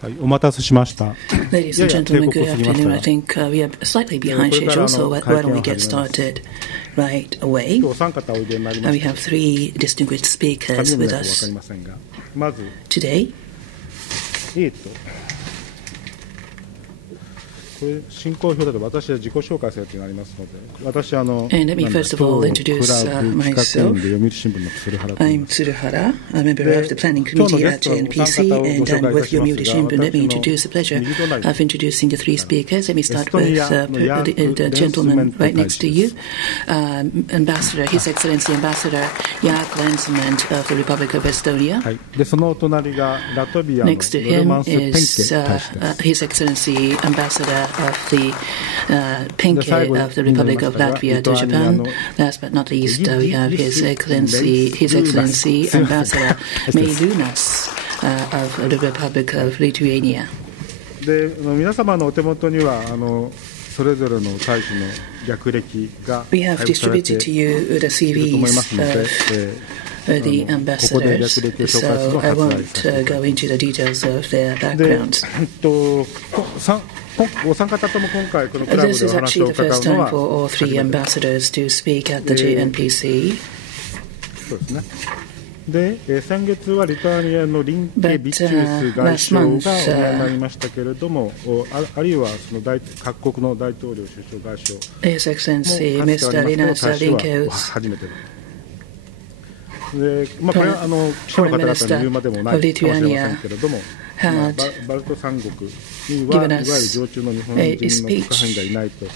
はい、お待たせしました。 Ladies and gentlemen, good afternoon. I think we are slightly behind schedule, so why don't we get started right away? We have three distinguished speakers with us today. これ進行表だと私は自己紹介するとなりますので、私はAnd let me first of all introduce myself. I'm Tsuruhara, a member of the planning committee at JNPC, and with Yomiuri Shimbun, let me introduce the pleasure of introducing the three speakers. Let me start with the gentleman right next to you, Ambassador, His Excellency Ambassador Jaak LENSMENT of the Republic of Estonia. Next to him is His Excellency Ambassador of the PENKE of the Republic of Latvia to Japan. Last but not least, we have His Excellency Ambassador MEILUNAS of the Republic of Lithuania. で、皆様のお手元にはそれぞれの大使の略歴が配布されていると思いますので、the ambassadors, so I won't go into the details of their backgrounds. お三方とも今回このクラブでお話を伺うのは This is actually the first time for all three ambassadors to speak at the JNPC. そうですね。で、先月はリトアニアのリンケビチュース外相がお見えになりましたけれども、あるいはその各国の大統領、首相、外相もかつてはありますけど、大使は初めてです。でこれは記者の方々に言うまでもないかもしれませんけれども、バルト3国にはいわゆる常駐の日本人の特派員がいないと。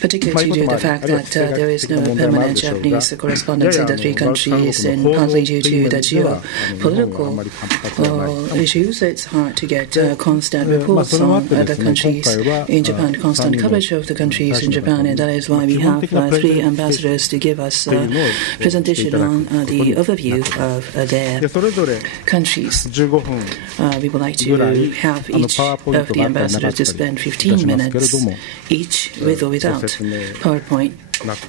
Particularly due to the fact that there is no permanent Japanese correspondence in the three countries, and partly due to the geopolitical issues, it's hard to get constant reports on the countries in Japan, constant coverage of the countries in Japan, and that is why we have three ambassadors to give us a presentation on the overview of their countries. We would like to have each of the ambassadors to spend 15 minutes each with or without PowerPoint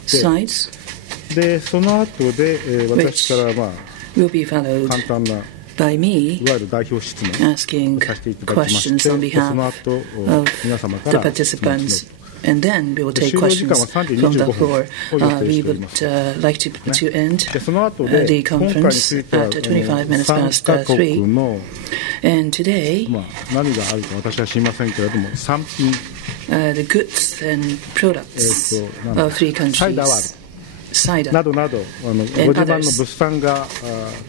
slides, でその後で、私からwill be followed 簡単な by me いわゆる代表質問 asking させていただきまして、 questions on で behalf その後 of 皆様か the ら participants, and then we will take questions from the floor. We would like to end でその後で the 今回に conference ついては at 25 minutes 3 past カ国 3, の、and today 何があるか私は知りませんけれども、産品 the goods and products of three サイダーはある countries, cider, などなどご自慢の物産が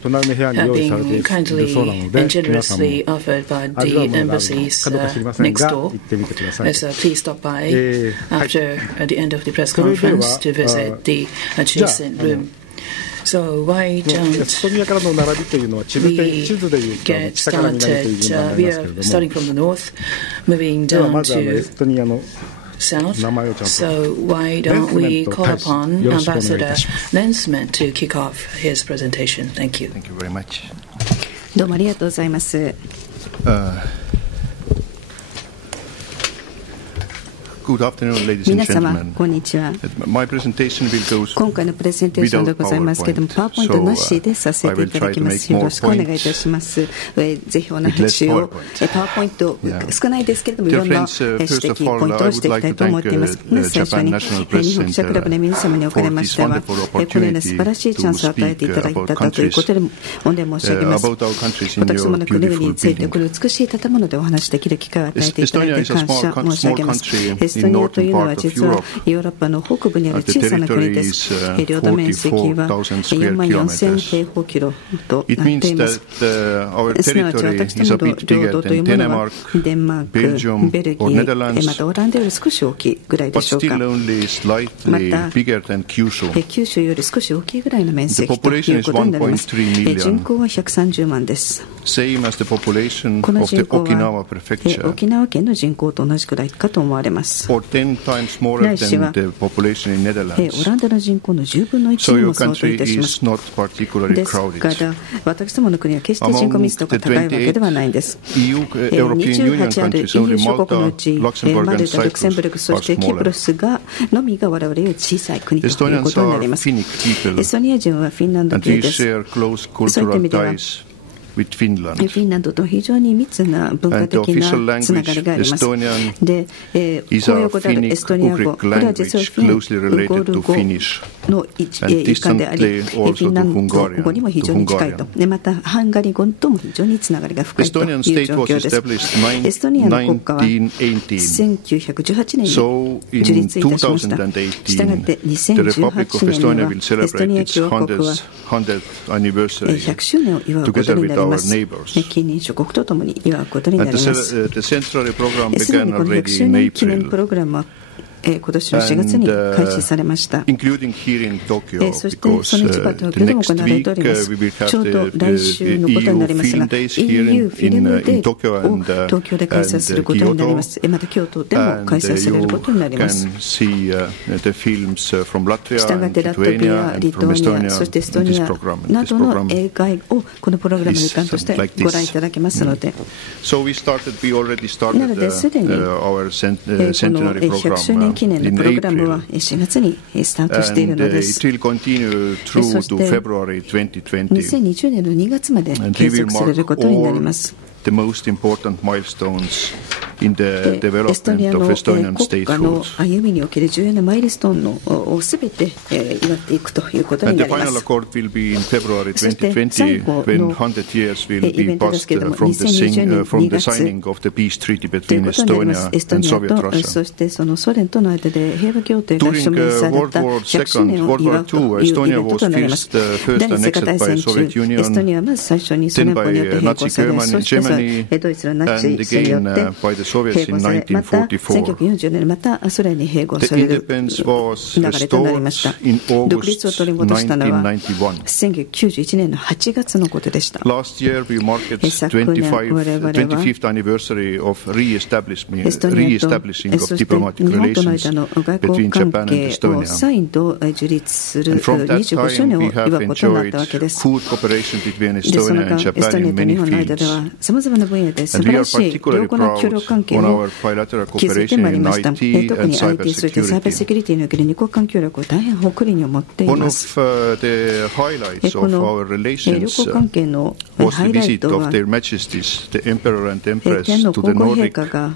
隣の部屋に have 用意されて been いる kindly そうなので、 and 皆さんも generously offered by 味わう the ものがある embassies かどうか知りません next が door. 行ってみてください。 So please stop by はい after the end of the press それでは conference to visit the adjacent room. So why エストニアからの並びというのは地図でいうと get 北から南という started? 順番にな We ります are けれども、 starting from the north, moving では down まずエ to ストニアの south. 名前をちゃんと So why don't we call upon よろしくお願いい Ambassador たします。 LENSMENT to kick off his presentation? Thank you. Thank you very much. どうもありがとうございます。Good afternoon, ladies and 皆様 gentlemen. こんにちは。 My presentation will go 今回のプレゼンテーションでございますけれども、パワーポイントなしでさせていただきます。よろしくお願いいたします。ぜひお話をパワーポイント少ないですけれども、いろんな指摘ポイントをしていきたいと思っています。まず最初に日本記者クラブの皆様におかれましては、このような素晴らしいチャンスを与えていただいたということで御礼申し上げます。私どもの国々についてこの美しい建物でお話しできる機会を与えていただいて感謝申し上げます。エストニアというのは実はヨーロッパの北部にある小さな国です。領土面積は4万4000平方キロとなっています。すなわち私どもの領土というものはデンマーク、ベルギー、またオランダより少し大きいぐらいでしょうか。また九州より少し大きいぐらいの面積ということになります。人口は130万です。この人口は沖縄県の人口と同じくらいかと思われます。ないしはオランダの人口の10分の1にも相当いたします。ですから私どもの国は決して人口密度が高いわけではないんです。28ある EU 諸国のうちマルタ、ルクセンブルク、そしてキプロスのみが我々より小さい国ということになります。エストニア人はフィンランド系です。そういった意味では with Finland. フィンランドと非常に密な文化的なつながりがあります。で、公用語であるエストニア語、これは実はウゴール語の一環であり、フィンランド語にも非常に近いと。でまたハンガリー語とも非常につながりが深いという状況です。エストニアの国家は1918年に樹立いたしました。したがって2018年にはエストニア共和国は100周年を祝うことになります。近隣諸国とともに祝うことになります。すでにこの100周年記念プログラムは今年の4月に開始されました。そしてその一部東京でも行われております。ちょうど来週のことになりますが EU フィルムデーを東京で開催することになります。また京都でも開催されることになります。したがってラトビア、リトアニア、そしてエストニアなどの映画をこのプログラムの一環としてご覧いただけますので、なのですでにこの100周年記念のプログラムは4月にスタートしているのです。そして2020年の2月まで継続されることになります。The most important milestones in the エス development トニアの of Estonian 国家の statehood. 歩みにおける重要なマイルストーンをすべて祝っていくということに And な the りま final す。 accord will be in February そして最 2020 後 when の100 years will イ be ベントです passed けれども from2020 the 年2月 signing of the peace treaty という between ことになります。 Estonia エスト and ニア Soviet と Russia. そしてそのソ連との間で平和協定が During 署名され World た War 100周年 II, を World 祝 War うという II, イベ Estonia ント was となります first 第二次世界 annexed 大 by 戦 Soviet 中エスト Union, ニアはまず最初にソ連邦によって併合され、 then by そして Nazi Germany ドイツのナチ and スによ again って by the Soviets 併合 in され、また1944. 1940年またソ連に併合 The される independence was 流れとなりました。 restored in 独立を August 取り戻したのは1991. 1991年の8月のことでした。 Last year we marked the 昨年我々は 25th anniversary of エストニアと re-establishing of そして diplomatic 日本との relations 間の外 between 交関 Japan and 係を Estonia. 再度樹立する And from that 25周年 time を we 祝 have うことになっ enjoyed たわけです。 good cooperation between でその Estonia 間 and エスト Japan ニア in と日 many 本の間で fields. はさまざまな分野で素 And 晴 we ら are しい良 particularly 好な協 proud 力関係 on を our bilateral 築いてまいり cooperation ま in した。 IT 特 and に IT そしてサイバーセ cybersecurity. キュリティにおける二国間協力を大変誇りに思ってい One ま of す。 the highlights こ of の our 両 relations 国関係の was ハ the イライ visit ト of は their majesties, the emperor and 天 empress, 皇 to 皇 the 后陛 Nordic 下が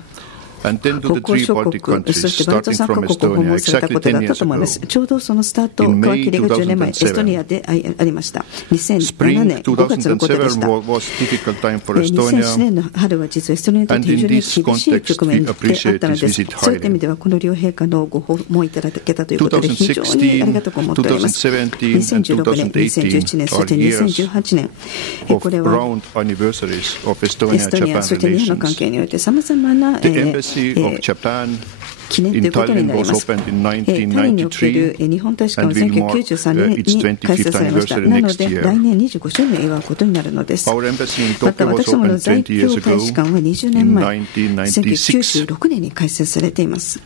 and then to 北 the 欧 three 諸 Baltic 国、そ countries, してバルト starting 3カ from 国を訪 Estonia 問された exactly ことだ 10ったと years 思います。 ago. ちょうどそのスタート In 皮 May 切りが10年前、エストニア 2007. でありました。2007 Spring 年5月のことでした。 2007 was difficult time for 2007 Estonia. 年の春は実はエストニアにとって非常に厳しい局面であったのです。そういった意味ではこの両陛下のご訪問いただけたということで非常にありがたく思っております。2016年、2017年、そして2018年、これは round anniversaries of エストニア、 Estonia-Japan そして日本の関 relations. 係においてさまざまな The embassy of Japan 記念ということになります。タイにおける日本大使館は1993年に開設されました。なので来年25周年を祝うことになるのです。また私どもの在京大使館は20年前、1996年に開設されています。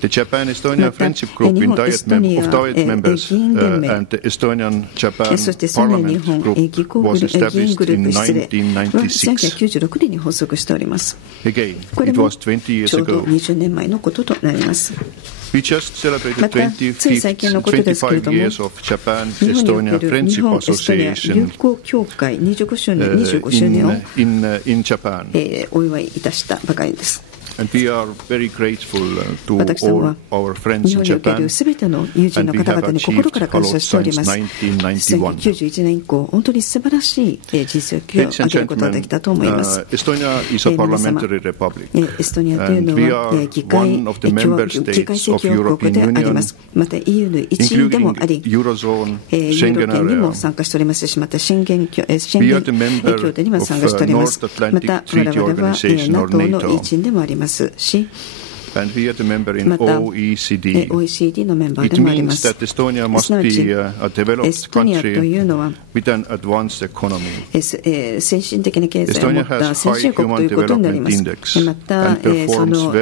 The Japan-Estonia Friendship Group in Diet members and the Estonian-Japan そしてソ連日 Parliament 本 Group was 議員 established グル in ープ失礼は1996. 1996年に発足しております。 Again, これ it も was 20ち years ょうど ago. 20年前のこととなります。 We just celebrated またつい最近のことですけれども、 25 years of 日本にお Japan-Estonia ける日 Friendship 本エストニア友 Association 好協会25周年を in Japan. お祝いいたしたばかりです。 And we are very grateful to 私どもは all our friends 日 in 本における Japan. すべての友人の方々に心から感謝しております。 1991年以降、本当に素晴らしい実績を上げることができたと思います。 Estonia is a parliamentary republic. エストニアというのは議会制共和国であります。また EU の一員でもあり、ユーロ圏にも参加しておりますし、また宣言協定にも参加しております。また我々は NATO の一員でもありますし、 And we are the member in また OECD. OECD のメンバー It でもありま means す。 that Estonia すな must わ be ち a エ developed ストニアとい country うのは with an advanced economy. 先進的な経済を持った先進国ということになります。また、その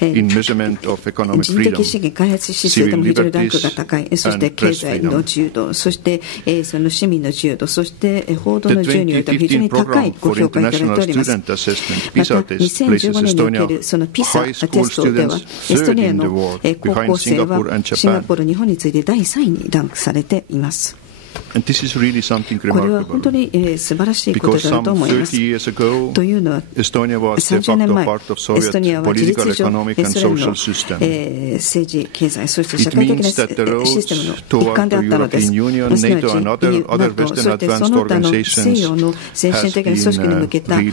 in measurement of economic 人的 freedom, 資源開発指数でも非常にランクが高い。そして経済の自由度、そしてその市民の自由度、そして報道の自由においても非常に高いご評価いただいております。また2015年におけるそのピサテストではエストニアの高校生はシンガポール、日本に次いで第3位にランクされています。これは本当に素晴らしいことだと思います。というのは、30年前、エストニアは事実上、ソ連の政治、経済、そして社会的なシステムの一環であったのです。すなわち、NATO、そしてその他の西洋の先進的な組織に向けた歩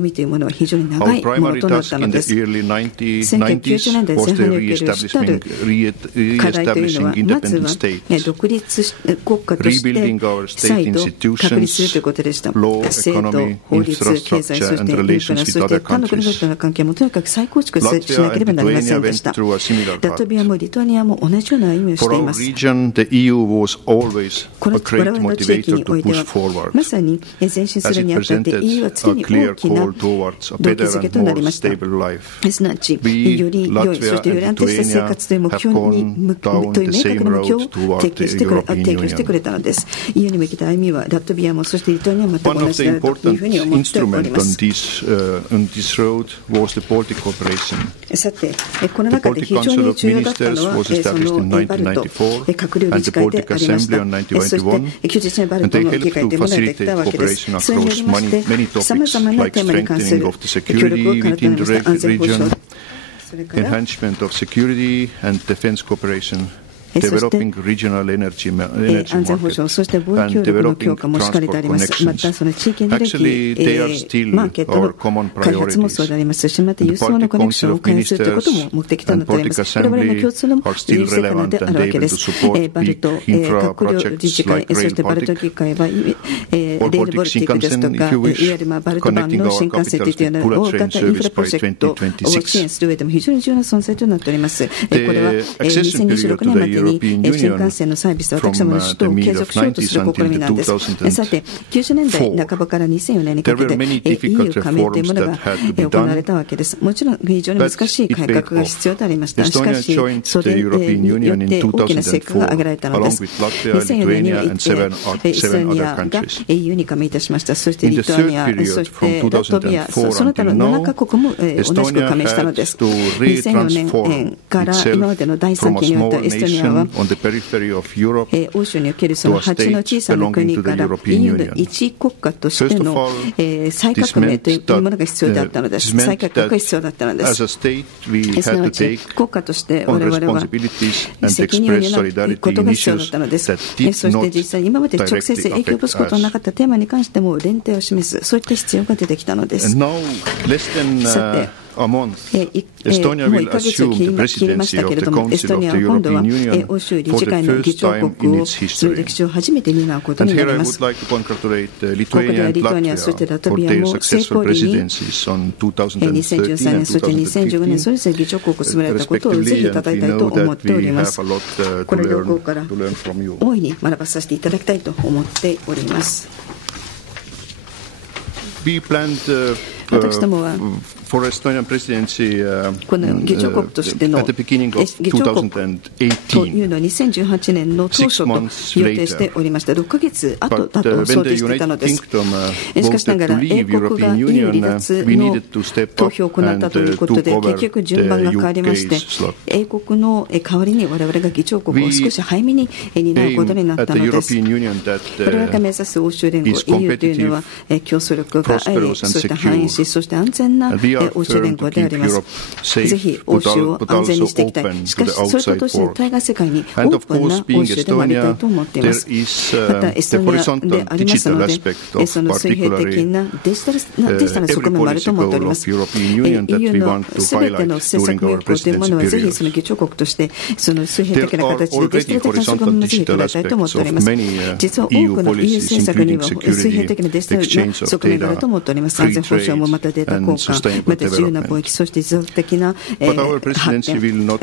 みというものは非常に長いものとなったのです。1990年代前半における主たる課題というのは、まずは独立国家として再度確立するということでした。制度、法律、経済、そしてインフラ、そして他の国々との関係もとにかく再構築しなければなりませんでした。ラトビアもリトアニアも同じような歩みをしています。この我々の地域においては、まさに前進するにあたって EU は常に大きな動機づけとなりました。すなわち、より良い、そしてより安定した生活という目標にという明確な目標を提供してくれたのです。EU に向けた歩みはラトビアもそしてリトアニアも全く同じであるというふうに思っております。さて、この中で非常に重要だったのは、そのバルト閣僚理事会でありました。そして、90年バルトの議会というものができたわけです。それによりまして、様々なテーマに関する協力を兼ねておりました安全保障、それから安全保障、そして貿易協力の強化もしっかりであります。また、その地域エネルギー、マーケットの開発もそうでありますし、また輸送のコネクションを開発するということも目的となっております。我々の共通の成果であるわけです。バルト閣僚理事会、そしてバルト議会は、レールボルティックですとか、いわゆるバルト版の新幹線といったような大型インフラプロジェクトを支援する上でも非常に重要な存在となっております。これは2026年までに新幹線のサービス、私どもの首都を継続しようとする試みなんです。さて、90年代半ばから2004年にかけて EU 加盟というものが行われたわけです。もちろん非常に難しい改革が必要でありました。しかし、それによって大きな成果が上げられたのです。2004年にはエストニアが EU に加盟いたしました。そしてリトアニア、そしてラトビア、その他の7カ国も同じく加盟したのです。2004年から今までの第3期においてエストニアは欧州におけるその8の小さな国から EU の一国家としての再革命というものが必要であったのです。再改革が必要だったのです。すなわち国家として我々は責任を担うことが必要だったのです。そして実際に今まで直接影響を及ぼすことのなかったテーマに関しても連帯を示す、そういった必要が出てきたのです。さて、もう1ヶ月を切りましたけれども、エストニアは今度は欧州理事会の議長国をその歴史を初めて担うことになります。ここではリトアニア、そしてラトビアも成功裏に2013年、そして2015年、それぞれ議長国を務められたことをぜひいただきたいと思っております。これ両国から大いに学ばさせていただきたいと思っております。私どもはこの議長国としての議長国というのは2018年の当初と予定しておりました。6ヶ月後だと想定していたのです。しかしながら英国が EU 離脱の投票を行ったということで結局順番が変わりまして、英国の代わりに我々が議長国を少し早めに担うことになったのです。我々が目指す欧州連合 EU というのは競争力があり、そして繁栄し、そして安全な欧州連合であります。ぜひ欧州を安全にしていきたい。しかしそれと同時に対外世界にオープンな欧州でもありたいと思っています。またエストニアでありますので、その水平的なデジタルな側面もあると思っております。EU のすべての政策要項というものはぜひその議長国としてその水平的な形でデジタル的な側面もぜひ捉えたいと思っております。実は多くの EU 政策には水平的なデジタルな側面があると思っております。安全保障もまたデータ交換、また自由な貿易、そして持続的な発展、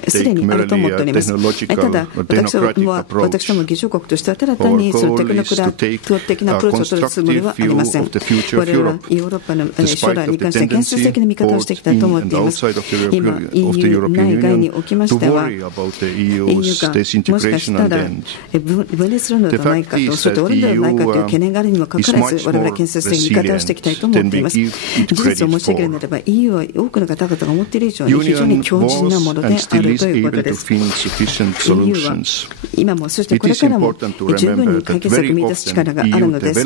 すでにあると思っております。ただ、私ども議長国としてはただ単にそのテクノクラ的なアプローチを取るつもりはありません。我々はヨーロッパの将来に関して建設的な見方をしていきたいと思っています。今 EU 内外におきましては EU がもしかしたら分裂するのではないかと、それで折るのではないかという懸念があるにもかかわらず我々は建設的な見方をしていきたいと思っています。事実を申し上げるならば EU は多くの方々が思っている以上に非常に強靭なものであるということです。EU は今もそしてこれからも十分に解決策を見出す力があるのです。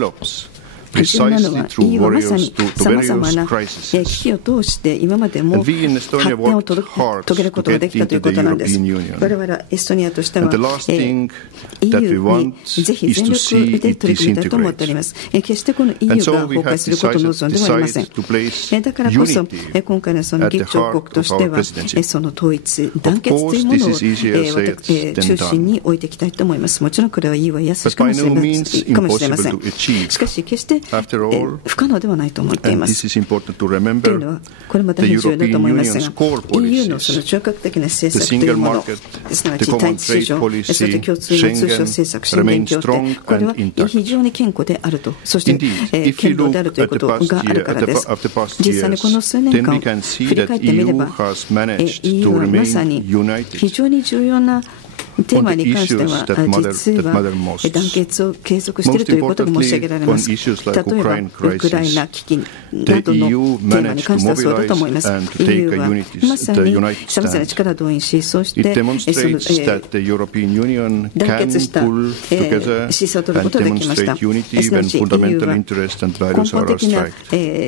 重要なのは EU はまさにさまざまな危機を通して今までも発展を遂げることができたということなんです。我々エストニアとしては EU にぜひ全力で取り組みたいと思っております。決してこの EU が崩壊することを望んではありません。だからこそ今回のその議長国としてはその統一団結というものを中心に置いていきたいと思います。もちろんこれは EU は優しいかもしれません。しかし決して不可能ではないと思っています。というのはこれも大変重要だと思いますが EU のその中核的な政策というものすなわち単一市場そして共通の通商政策宣言協定これは非常に健康であるとそして堅牢であるということがあるからです。実際にこの数年間振り返ってみれば EU はまさに非常に重要なテーマに関しては実は団結を継続しているということが申し上げられます。例えばウクライナ危機などのテーマに関してはそうだと思います。EU はまさにさまざまな力を動員しそしてその団結した姿勢を取ることができました。すなわち EU は根本的な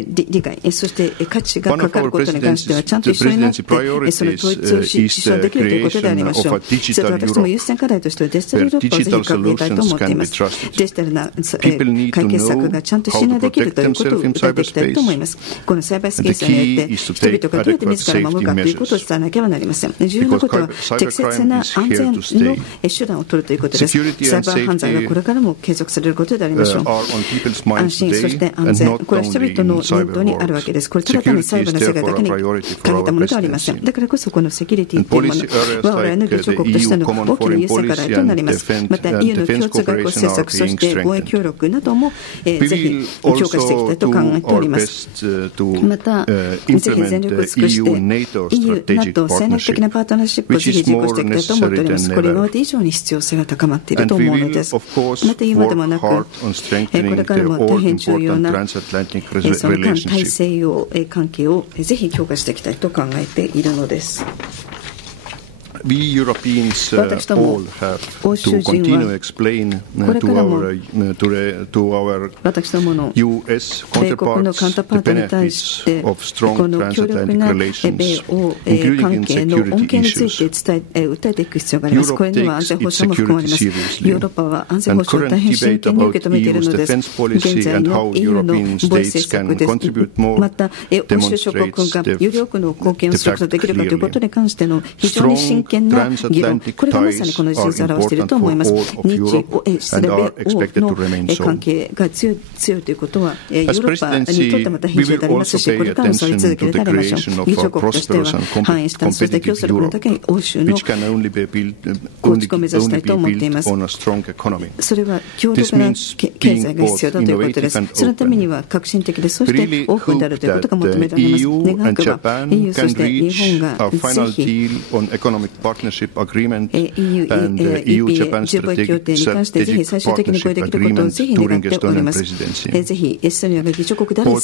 理解そして価値がかかることに関してはちゃんと一緒になってその統一を実証できるということでありましょう。それと私も優先課題としてデジタルヨーロッパをぜひ掲げたいと思っています。デジタルな解決策がちゃんと信頼できるということを訴えていきたいと思います。このサイバースペースによって人々がどうやって自ら守るかということを伝えなければなりません。重要なことは適切な安全の手段を取るということです。サイバー犯罪がこれからも継続されることでありましょう。安心そして安全これは人々の念頭にあるわけです。これただ単にサイバーの世界だけに限ったものではありません。だからこそこのセキュリティというものは我々の議長国としての大きな優先課題となります。また EU の共通外交政策そして防衛協力などもぜひ強化していきたいと考えております。またぜひ全力を尽くして EU、NATO 戦略的なパートナーシップをぜひ実行していきたいと思っております。これ今まで以上に必要性が高まっていると思うのです。また今でもなくこれからも大変重要なその環大西洋関係をぜひ強化していきたいと考えているのです。私ども欧州人はこれからも私どもの米国のカウンターパートに対してこの強力な米欧関係の恩恵について訴えていく必要があります。これには安全保障も含まれます。ヨーロッパは安全保障を大変真剣に受け止めているのです。現在の EU の防衛政策です。また欧州諸国がより多くの貢献をすることができるかということに関しての非常に真剣な議論これがまさにこの事実を表していると思います。日米欧の関係が強いということはヨーロッパにとってまた非常でありますしこれからもそれ続けてありましょう。議長国としては反映したそして競争力の高い欧州の構築を目指したいと思っています。それは強力な経済が必要だということです。そのためには革新的でそしてオープンであるということが求められます。願わくば EU そして日本がぜひ EU-EPA 自貿易協定に関してぜひ最終的に合意できることをぜひ願っております。ぜひエストニアが議長国である間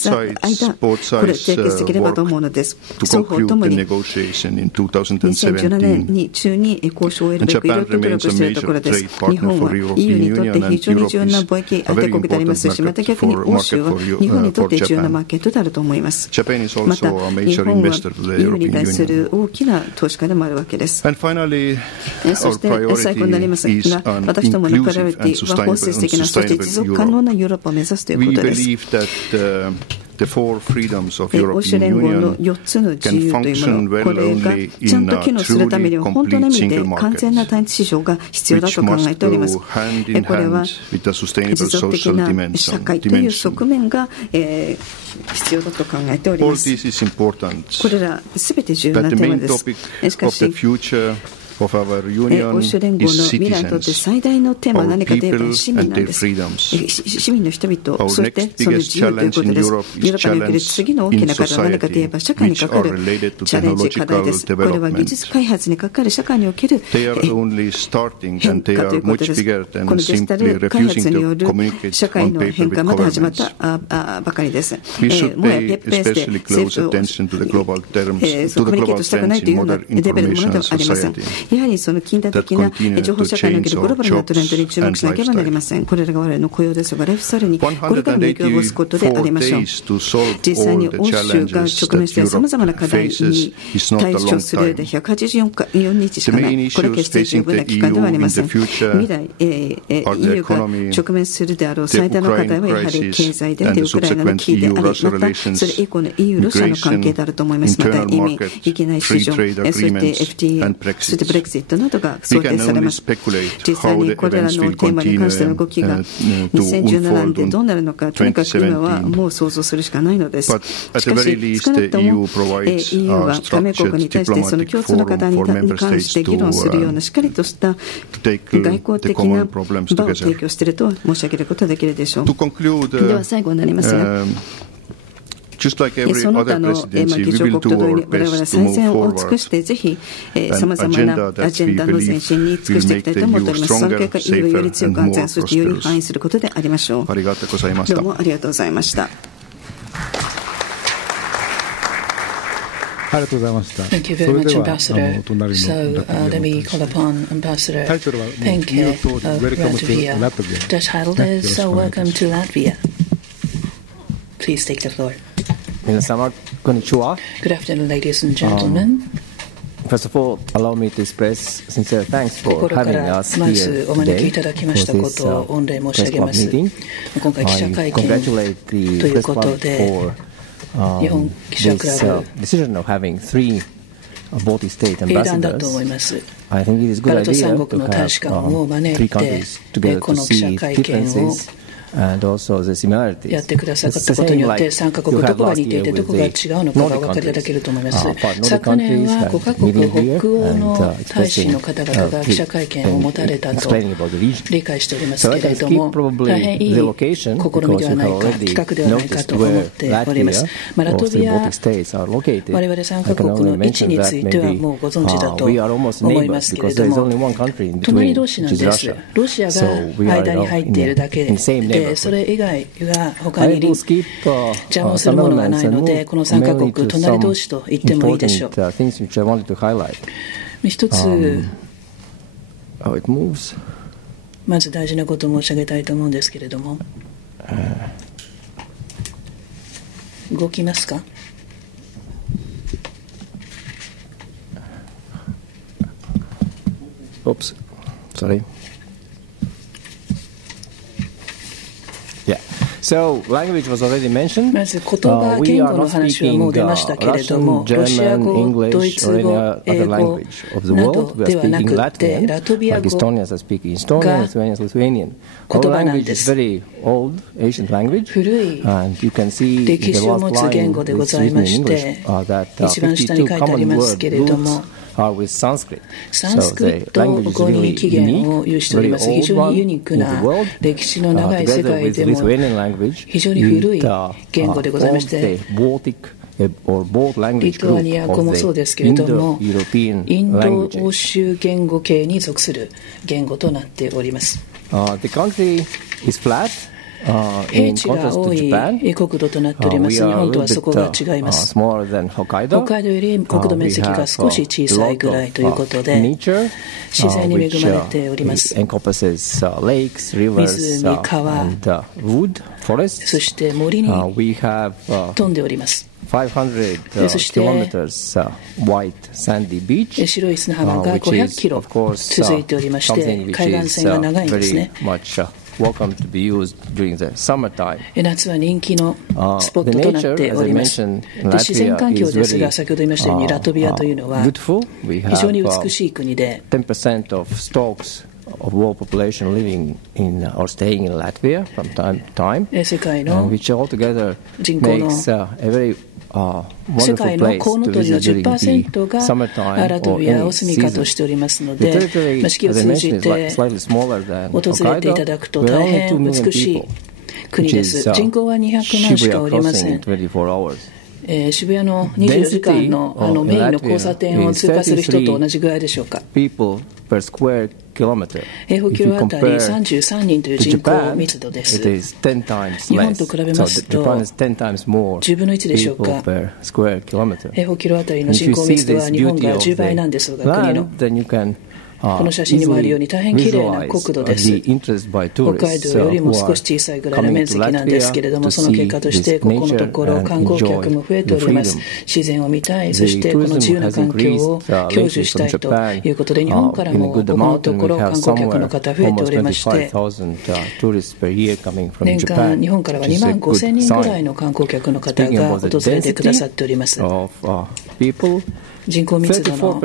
これを締結できればと思うのです。双方ともに2017年に中に交渉を終えるべくいろいろと努力しているところです。日本は EU にとって非常に重要な貿易大国でありますしまた逆に欧州は日本にとって重要なマーケットであると思います。また日本は EU に対する大きな投資家でもあるわけです。そして最後になりますが私どものプライオリティは包摂的なそして持続可能なヨーロッパを目指すということです。欧州連合の4つの自由というものこれがちゃんと機能するためには本当の意味で完全な単一市場が必要だと考えております。これは持続的な社会という側面が必要だと考えております。これらすべて重要なテーマです。しかし of our 欧 union 州連合 is の未来にとって citizens, 最大のテーマは our 何かといえ people ば市民 and なん their です。 freedoms. 市民の人々、 Our そして next その biggest 自由という challenge こと in です。 Europe ヨ is ーロッパにおける challenges 次の大き in な課題は何かといえ society ば社会に which かか are る related to チャレンジ課題で technological す。これは技術 development. 開発にかかる社会における They are only starting 変 and they 化とい are うこと much です。 bigger こ than のデジタ simply ル開発 refusing によ to る communicate 社会 on の paper 変 with 化まだ始まっ governments. たばかりです。 We should もはや pay ペースで especially 政 close 府を attention to the global terms, コ to ミュ the ニケー global トしたくな trends いという in ような modern レベルのもので information はありません。 society やはりその近代的な情報社会におけるグローバルなトレンドに注目しなければなりません。これらが我々の雇用ですが、ライフスタイルにこれからも影響を及ぼすことでありましょう。実際に欧州が直面しているさまざまな課題に対処するで184日しかない。これは決して十分な期間ではありません。未来、EU が直面するであろう最大の課題はやはり経済であり、ウクライナの危機であり、またそれ以降の EU ロシアの関係であると思います。また移民、域内市場、そして FTA、そしてブレグジットなどが想定されます。実際にこれらのテーマに関しての動きが2017年でどうなるのか、とにかく今はもう想像するしかないのです。しかし、少なくとも EU は加盟国に対してその共通の課題に関して議論するようなしっかりとした外交的な場を提供していると申し上げることができるでしょう。では最後になりますが、その他の議長国と同様に我々は最善を尽くしてぜひさまざまなアジェンダの前進に尽くしていきたいと思っております。その結果 EU をより強く安全、そしてより範囲することでありましょう。どうもありがとうございました。ありがとうございました。Thank you very much, Ambassador. So, let me call upon Ambassador PENKE of Latvia. The title is Welcome to Latvia. Please take the floor. 皆様、こんにちは。Good afternoon, ladies and gentlemen. First of all, allow me to express sincere thanks for 心か having ら us ま here ずお招きいた today だきま for したこ this とを御礼申し press 上げま club す。 meeting. 今回記者 I 会見 congratulate と the いう press こと club で for 日本記者クラ this ブ decision of having three Baltic state 英断だと思い ambassadors. ます。 I think it is a バ good ルト idea 三 to 国の大使館を have 招 three いて countries together こ to の記者 see 会見を differences and also the similarities. やってくださったことによって3カ国どこが似ていてどこが違うのかがお分かりいただけると思います。昨年は5カ国北欧の大使の方々が記者会見を持たれたと理解しておりますけれども、大変いい試みではないか、企画ではないかと思っております。ラトビア、我々3カ国の位置についてはもうご存知だと思いますけれども、隣同士なんです。ロシアが間に入っているだけで、それ以外が他に邪魔をするものがないので、この3カ国隣同士と言ってもいいでしょう。一つまず大事なことを申し上げたいと思うんですけれども、動きますか。Oops, sorry. So, language was already mentioned. まず言葉、言語の話はもう出ましたけれども、ロシア語、ドイツ語、英語などではなくて、ラトビア語が言葉なんです。古い歴史を持つ言語でございまして、一番下に書いてありますけれども、サンスクリット語に起源を有しております。非常にユニークな歴史の長い世界でも非常に古い言語でございまして、リトアニア語もそうですけれども、インド欧州言語系に属する言語となっております。平地が多い国土となっております。日本とはそこが違います。北海道より国土面積が少し小さいぐらいということで、自然に恵まれております。湖、川、そして森に富んでおります。そして白い砂浜が500キロ続いておりまして、海岸線が長いんですね。夏は人気のスポットとなっております。自然環境ですが、先ほど言いましたようにラトビアというのは非常に美しい国で、of world population living in or staying in Latvia from time to time, 世界の which altogether 人口の makes a very 世界のコウノトリの 10% がラトビアを住みかとしておりますので、四季を通じて訪れていただくと大変美しい国です。人口は200万しかおりません。渋谷の24時間のメインの交差点を通過する人と同じぐらいでしょうか。平方キロあたり33人という人口密度です。日本と比べますと10分の1でしょうか。平方キロあたりの人口密度は日本が10倍なんですが、国のこの写真にもあるように大変きれいな国土です。北海道よりも少し小さいぐらいの面積なんですけれども、その結果としてここのところ観光客も増えております。自然を見たい、そしてこの自由な環境を享受したいということで、日本からもここのところ観光客の方増えておりまして、年間日本からは2万5千人ぐらいの観光客の方が訪れてくださっております。人口密度の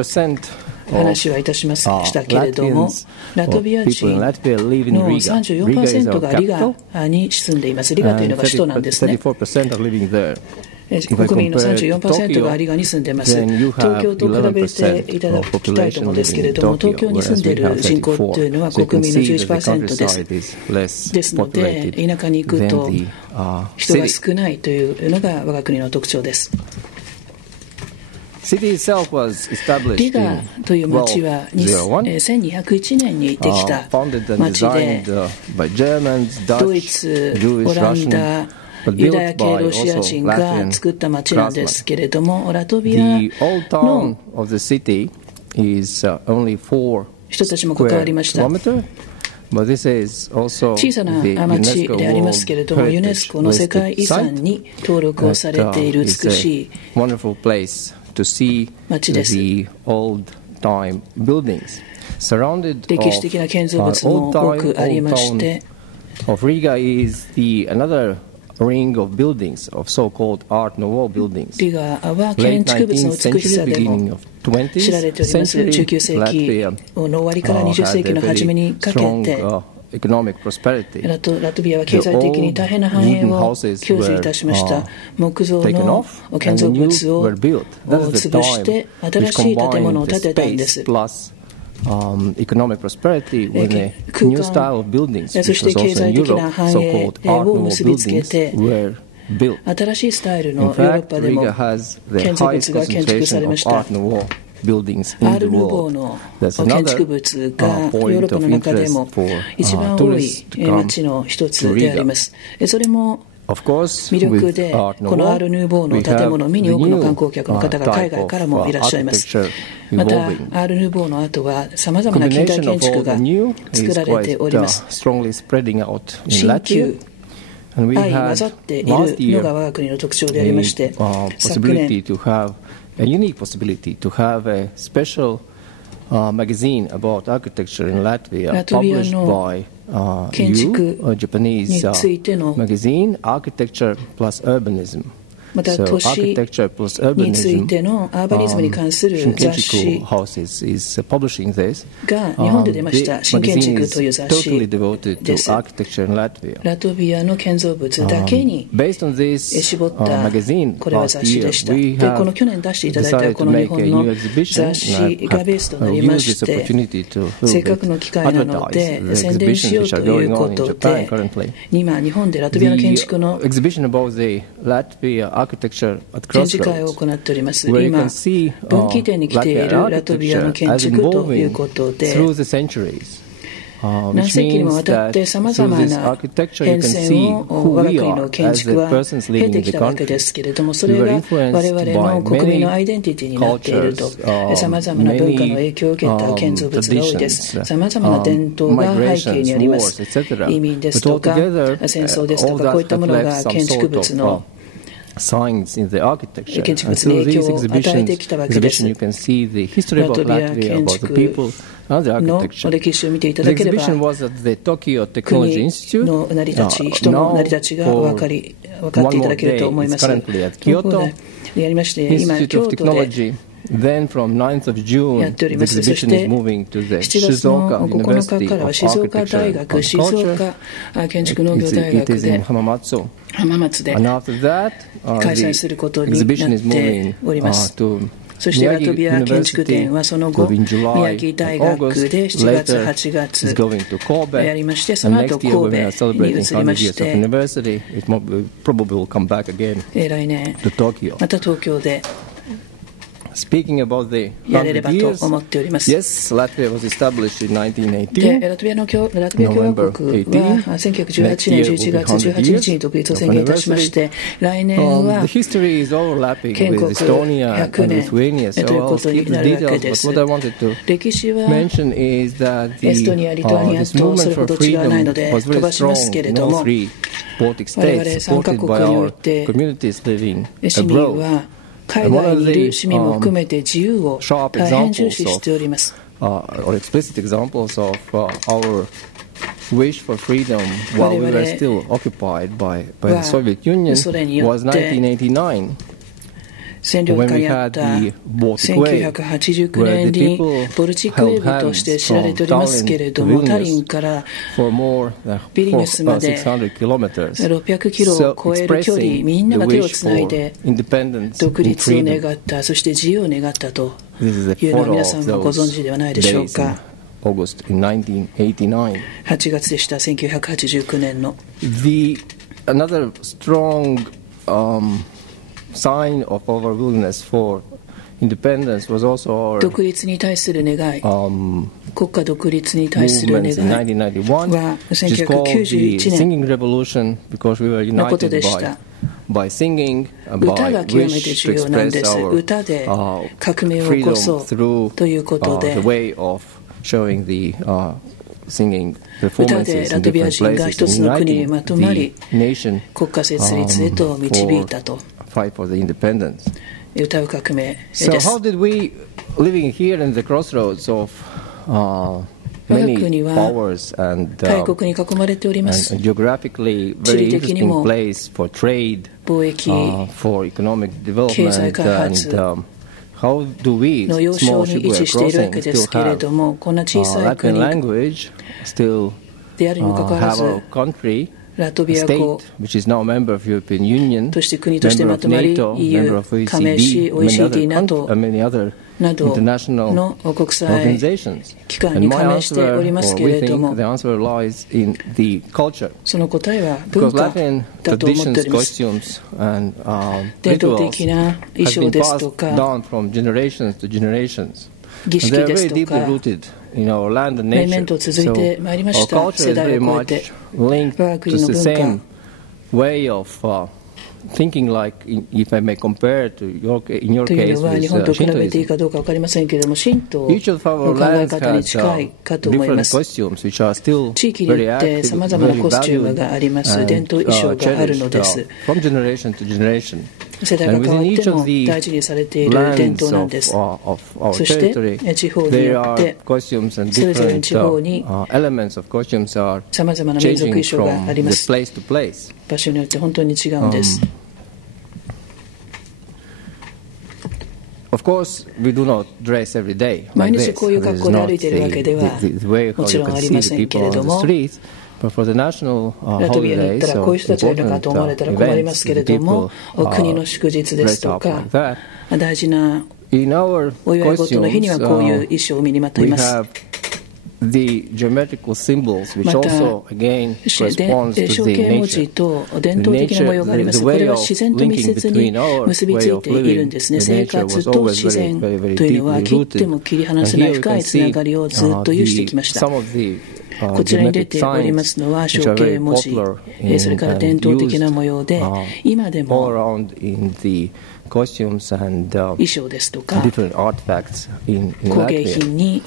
話はいたしましたけれども、ラトビア人の 34% がリガに住んでいます。リガというのが首都なんですね。国民の 34% がリガに住んでいます。東京と比べていただきたいと思うんですけれども、東京に住んでいる人口というのは国民の 11% です。ですので、田舎に行くと人が少ないというのが我が国の特徴です。リガという町は1201年にできた町で、ドイツ、オランダ、ユダヤ系ロシア人が作った町なんですけれども、ラトビアの人たちも関わりました。小さな町でありますけれども、ユネスコの世界遺産に登録をされている美しい町です。歴史的な建造物も多くありまして、リガは建築物の美しさでも知られております。19世紀の終わりから20世紀の初めにかけて、ラトビアは経済的に大変な繁栄を享受いたしました。木造の建造物を潰して新しい建物を建てたんです。空間、そして経済的な繁栄を結びつけて、新しいスタイルのヨーロッパでも建造物が建築されました。アール・ヌーボーの建築物がヨーロッパの中でも一番多い町の一つであります。それも魅力で、このアール・ヌーボーの建物を見に多くの観光客の方が海外からもいらっしゃいます。またアール・ヌーボーの後はさまざまな近代建築が作られております。新旧相混ざっているのが我が国の特徴でありまして、昨年a unique possibility to have a special magazine about architecture in Latvia published by you, a Japanese magazine, Architecture plus Urbanism. また都市についてのアーバニズムに関する雑誌が日本で出ました。新建築という雑誌です。ラトビアの建造物だけに絞ったこれは雑誌でした。で、この去年出していただいたこの日本の雑誌がベースとなりまして、せっかくの機会なので宣伝しようということで、今日本でラトビアの建築の展示会を行っております。今、分岐点に来ているラトビアの建築ということで、何世紀にもわたってさまざまな変遷を我が国の建築は経てきたわけですけれども、それが我々の国民のアイデンティティになっていると、さまざまな文化の影響を受けた建造物が多いです。さまざまな伝統が背景にあります。移民ですとか戦争ですとか、こういったものが建築物の建築物に影響を与えてきたわけです。ラトビア建築の歴史を見ていただければ、国の成り立ち、人の成り立ちが分かっていただけると思います。やりまして、今京都で Then from 9th of June, やっております。the そし exhibition て is moving to the 7月の Shizuoka 9 University 日からは of 静岡 Architecture 大 and 学静 Culture. 岡建築農業大 It 学 is in で Hamamatsu. 浜松で And after that, 開催 the することにな exhibition っ is て moving おります。 to そしてラト Miyagi ビア建築 University 展はその後 in July 宮城大 and 学 August. で7月 Later, 8 it's 月 going to Kobe. やりまして、そ And の後 next year, when we are 神戸に celebrating 移りま 100 years し of て university, it probably will come back again 来年 to Tokyo. また東京で Speaking about the やれればと 100思っております。 years, yes, Latvia was established in で、 1918. ラトビア共和国は1918年11月18日に独立を宣言いたしまして、来年は The history is overlapping 建 with 国 Estonia 100 and 年 Lithuania, と so いう I'll ことに skip な the るわけ details. で But す。 what I wanted to 歴史は mention is that エストニア、リトアニア this とそ movement れほ for ど違わないの freedom で was 飛 very ばしま strong すけれ in ど all も、 three Baltic 我々 states, 3カ supported 国 by にお our いて communities living 市民 abroad. は海外にいる市民も含めて自由を大変重視しております。or explicit examples of our wish for freedom while we were still occupied by the Soviet Union was 1989. 占領下にあった1989年にボルチックウェーブとして知られておりますけれども、タリンからビリニュスまで600キロを超える距離、みんなが手をつないで独立を願った、そして自由を願ったというのは皆さんもご存知ではないでしょうか。8月でした、1989年の。Another strong sign of our willingness for independence was also our 独立に対する願い、国家独立に対する願いは1991年のことでした。歌が極めて重要なんです。歌で革命を起こそうということで、歌でラトビア人が一つの国にまとまり、国家設立へと導いたと。歌う革命です。 So how did we, living here in the crossroads of many powers and 大国に囲まれております。 geographically very interesting place for trade, 貿易、 for economic 経済 development 開発 and how do we, の要 small 衝に ship 位 we are 置しているわ crossing, けで still すけれども、こんな小さい Latin 国 language, still であるにもかかわら have ず、 our country, ラトビア state, 語 which is now a member of European Union, として国として member ま of とまり NATO, member EU of 加盟し OECD, OECD many other など international の国際 organizations. 機関 And に my 加盟しており answer, ます or け we れど think も、 the answer lies in the culture. その答えは文 Because 化 Latin だと思ってお traditions, ります。 costumes, and 伝統 rituals 的な衣 have 装 been ですと passed か、 down from generations to generations. 儀 And 式 they are です very と deeply か、 rooted in our land and 面 nature. 々と続いてまいりま So し our た。 culture 世 is 代 very を超えて much linked 我が国 to の the 文化 same way of thinking, like if I may compare to in your という case のは with 日本と比べていい Shintoism. かどうか分かりませんけれども、神道 Each of の our 考え lands 方に has 近いかと思い different ます。 costumes which are still 地域によ very って active, さまざまな very コスチューム valued, があります。 and 伝統衣装があるので cherished す。 from generation to generation. 世代が And 変わ within って each も of the 大事にされている伝 lands 統なんです。 of our そして territory, 地方に there よっ are て costumes and それぞれの different 地方に elements of costumes are さまざまな民族 changing 衣装があ from りま the す。 place to place. 場所によって本当に違うんです。Of course, we do not dress every day 毎 like 日 this. こういう This 格 is 好で not 歩いているわけでは the way も how ち you ろん can あり see ま the せんけ people れ on ど the も、 streets. But for the national ラトビアに行った holidays ら or こういう人たちがいるのか important と思われたら困りますけれども、 events, 国の祝日ですと dress up か like that. 大事な In our お祝い事の日にはこういう costumes, 衣装を身にまとい we ます。 have the geometrical symbols, which また also again corresponds to 象 the 形文字 nature. と伝統的な模様があります。これは自然と密接に結びついているんですね。生活と自然というのは切っても切り離せない深いつながりをずっと有してきました。こちらに出ておりますのは象形文字、それから伝統的な模様で、今でも衣装ですとか工芸品に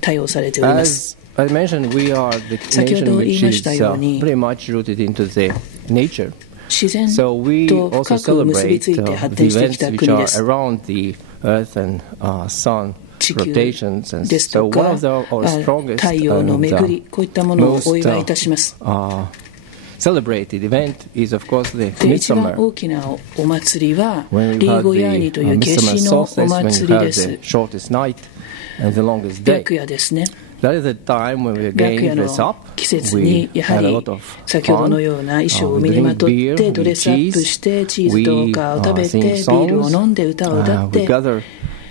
対応されております。先ほど言いましたように、自然と深く結びついて発展してきた国です。地球ですとか太陽の巡り、こういったものをお祝いいたします。celebrated event is, of course, the で、一番 Midsummer. 大きなお祭りは When リ we ー had ゴヤーニという the 夏 Midsummer 至のお solstice, when 祭 we りで had す。 the shortest night and the longest day. 白夜ですね。 That is the time when we 白 again 夜 dress の up. 季節 We にやは had a り lot of 先ほどの fun. ような衣装を We 身にま drink とっ beer, て we ドレ eat スアップ cheese, してチーズとかを食べ we てビ sing ールを songs, 飲んで歌を歌っ we て gather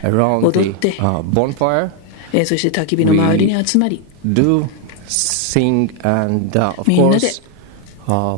around 踊っ the て bonfire, そして焚き火の周りに集まり do sing, and of みんなで course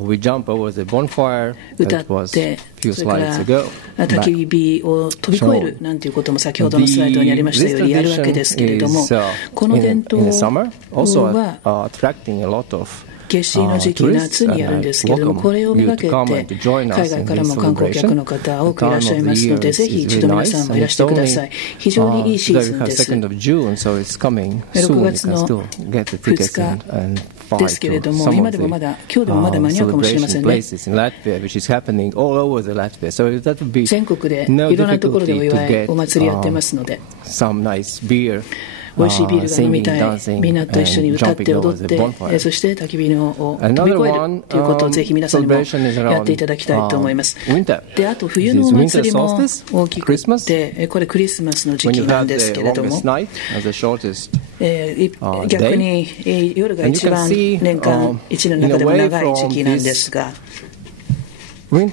we jump over the bonfire. 歌 That っ was て few それから slides ago. 焚き火を飛び越えるなんていうことも先ほどのスライドにありましたようにやるわけですけれども、この伝統 in the summer also は attracting a lot of 夏至の時期、夏にやるんですけれども、これをめがけて海外からも観光客の方多くいらっしゃいますので、ぜひ一度皆さんもいらしてください。非常にいいシーズンです。6月の2日ですけれども、今でもまだ、今日でもまだ間に合うかもしれませんね。全国でいろんなところでお祝い、お祭りやってますので。美味しいビールが飲みたい、みんなと一緒に歌って踊って、そして焚き火を飛び越えるということをぜひ皆さんにもやっていただきたいと思います。で、あと冬のお祭りも大きくて、これクリスマスの時期なんですけれども、逆に夜が一番年間1年の中でも長い時期なんですが、冬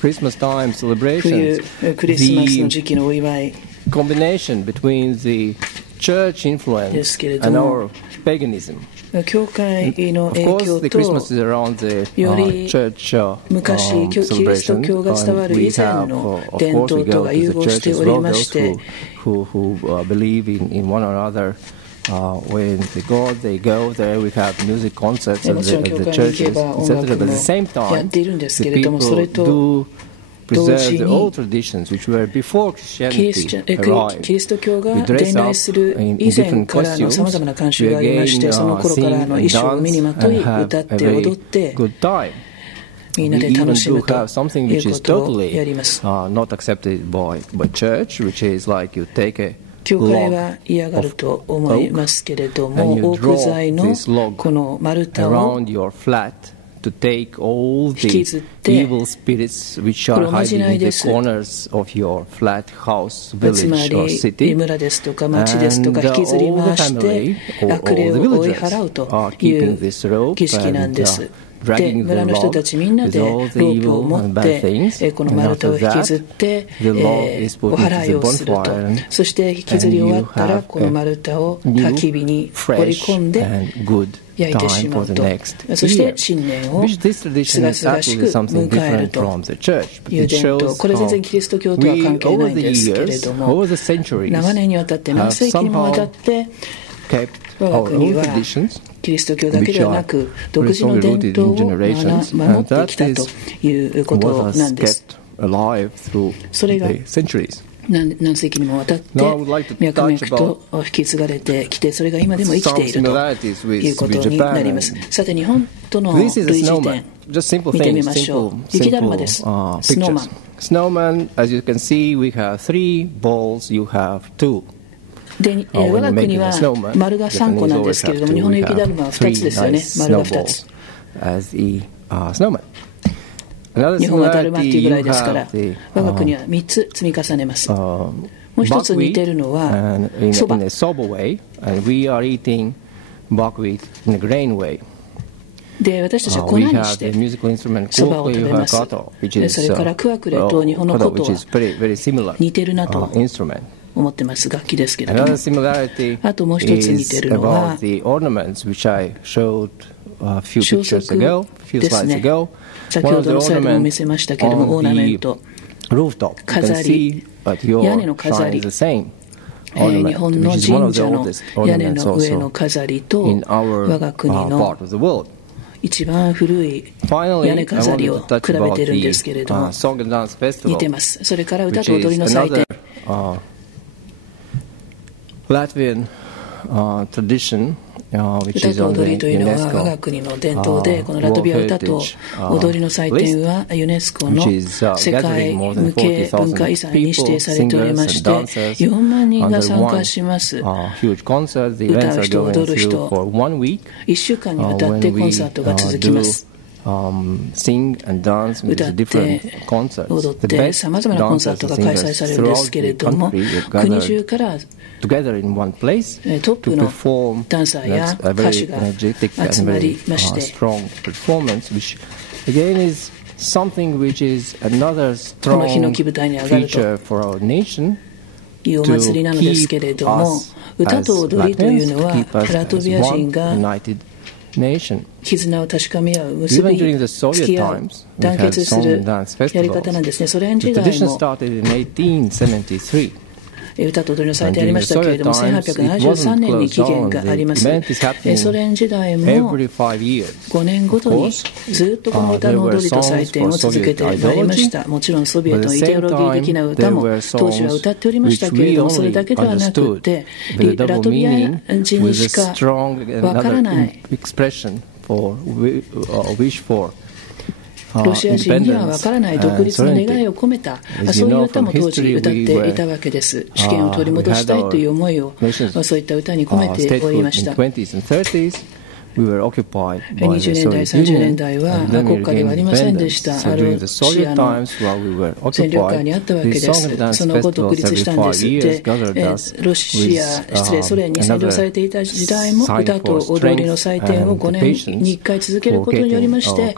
クリスマスの時期のお祝いcombination between the church influence and our paganism. 教会の影響とより昔キリスト教が伝わる以前の伝統とが融合しておりまして、who believe in one another. When they go there, we have music concerts at the churches, etc. But at the same time, the people do preserve the old traditions which were before Christianity arrived. キリスト教が伝来する以前からのさまざまな慣習がありまして、その頃からの衣装を身にまとい歌って踊ってみんなで楽しむということをやります。Not accepted by church, which is like you take a 教会は嫌がると思いますけれども、オーク材のこの丸太をto take all the evil spirits which are hiding in the corners of your flat house, village or city, 村ですとか町ですとか引きずり回して悪霊を追い払うという儀式なんです。で、村の人たちみんなでロープを持ってこの丸太を引きずってお祓いをすると、そして引きずり終わったらこの丸太を焚き火に放り込んで焼いてしまうと、そして新年をすがすがしく迎えるという伝統、これ全然キリスト教とは関係ないんですけれども、長年にわたって何世紀にもわたって我が国はキリスト教だけではなく独自の伝統を守ってきたということなんです。それが何世紀にもわたって脈々と引き継がれてきて、それが今でも生きているということになります。さて、日本との類似点見てみましょう。雪だるまです。スノーマン。Snowman, as you can see, we have 3 balls, you have 2. で、我が国は丸が3個なんですけれども、日本の雪だるまは2つですよね。丸が2つ。日本はだるまっていうぐらいですから、我が国は3つ積み重ねます。もう一つ似てるのはそば。で、私たちは粉にしてそばを食べます。で、それからクワクレと日本の琴は似てるなと思ってます。楽器ですけれども、あともう一つ似てるのは装飾ですね。先ほどのスライドも見せましたけれども、オーナメント、飾り、屋根の飾り、日本の神社の屋根の上の飾りと我が国の一番古い屋根飾りを比べてるんですけれども、似てます。それから歌と踊りの祭典、Latvian tradition 歌と踊りというのは我が国の伝統で、このラトビア歌と踊りの祭典はユネスコの世界無形文化遺産に指定されておりまして、4万人が参加します。歌う人、踊る人、1週間にわたってコンサートが続きます。歌って踊ってさまざまなコンサートが開催されるんですけれども、国中からトップのダンサーや歌手が集まりまして、このヒノキ舞台に上がるというお祭りなのですけれども、歌と踊りというのはラトビア人が絆を確かめ合う、結び付き合う、団結するやり方なんですね。ソ連時代も歌と踊りの祭典ありましたけれども、1873年に起源があります。ソ連時代も5年ごとにずっとこの歌の踊りと祭典を続けてまいりました。もちろんソビエトのイデオロギー的な歌も当時は歌っておりましたけれども、それだけではなくてラトビア人にしかわからないロシア人にはわからない独立の願いを込めた、そういう歌も当時歌っていたわけです。主権を取り戻したいという思いをそういった歌に込めておりました。20年代、30年代は国家ではありませんでした。ロシアの占領下にあったわけです。その後独立したんです。で、ソ連に占領されていた時代も歌と踊りの祭典を5年に1回続けることによりまして、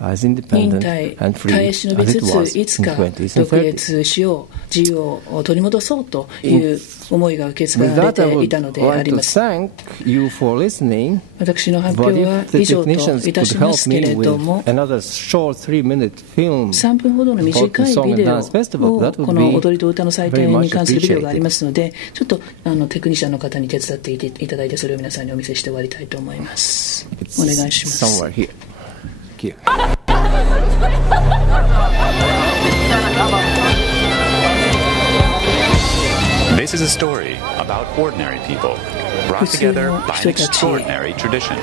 忍耐、耐え忍びつついつか独立しよう、自由を取り戻そうという思いが受け継がれていたのであります。私の発表は以上といたしますけれども、3分ほどの短いビデオをこの踊りと歌の祭典に関するビデオがありますので、ちょっとテクニシャンの方に手伝っていただいて、それを皆さんにお見せして終わりたいと思います。お願いします。This is a story about ordinary people brought together by an extraordinary tradition.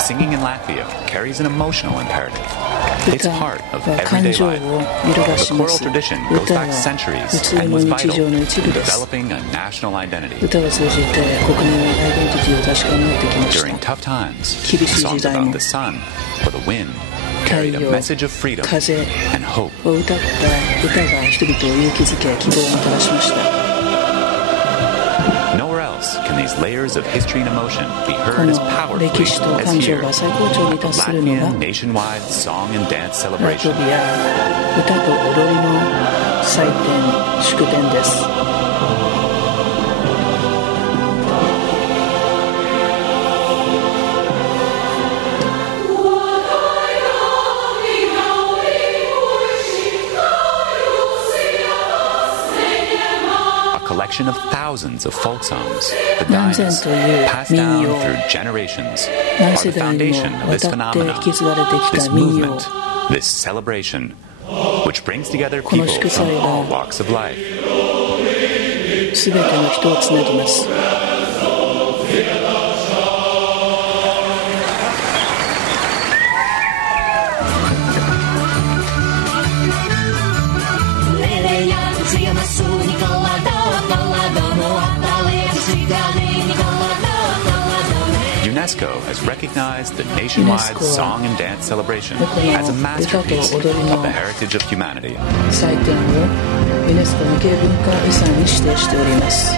Singing in Latvia carries an emotional imperative. It's part of everyday life. The choral tradition goes back centuries and was vital in developing a national identity. During tough times, songs about the sun or the wind carried a message of freedom and hope. Nowhere else can these layers of history and emotion be heard as powerfully as here at the Latvian nationwide song and dance celebration. Of thousands of folk songs, the dines passed down through generations, are the foundation of this phenomenon, this movement, this celebration, which brings together people from all walks of life. UNESCO has recognized the nationwide song and dance celebration as a masterpiece of the heritage of humanity. 祭典をユネスコ無形文化遺産に指定しております。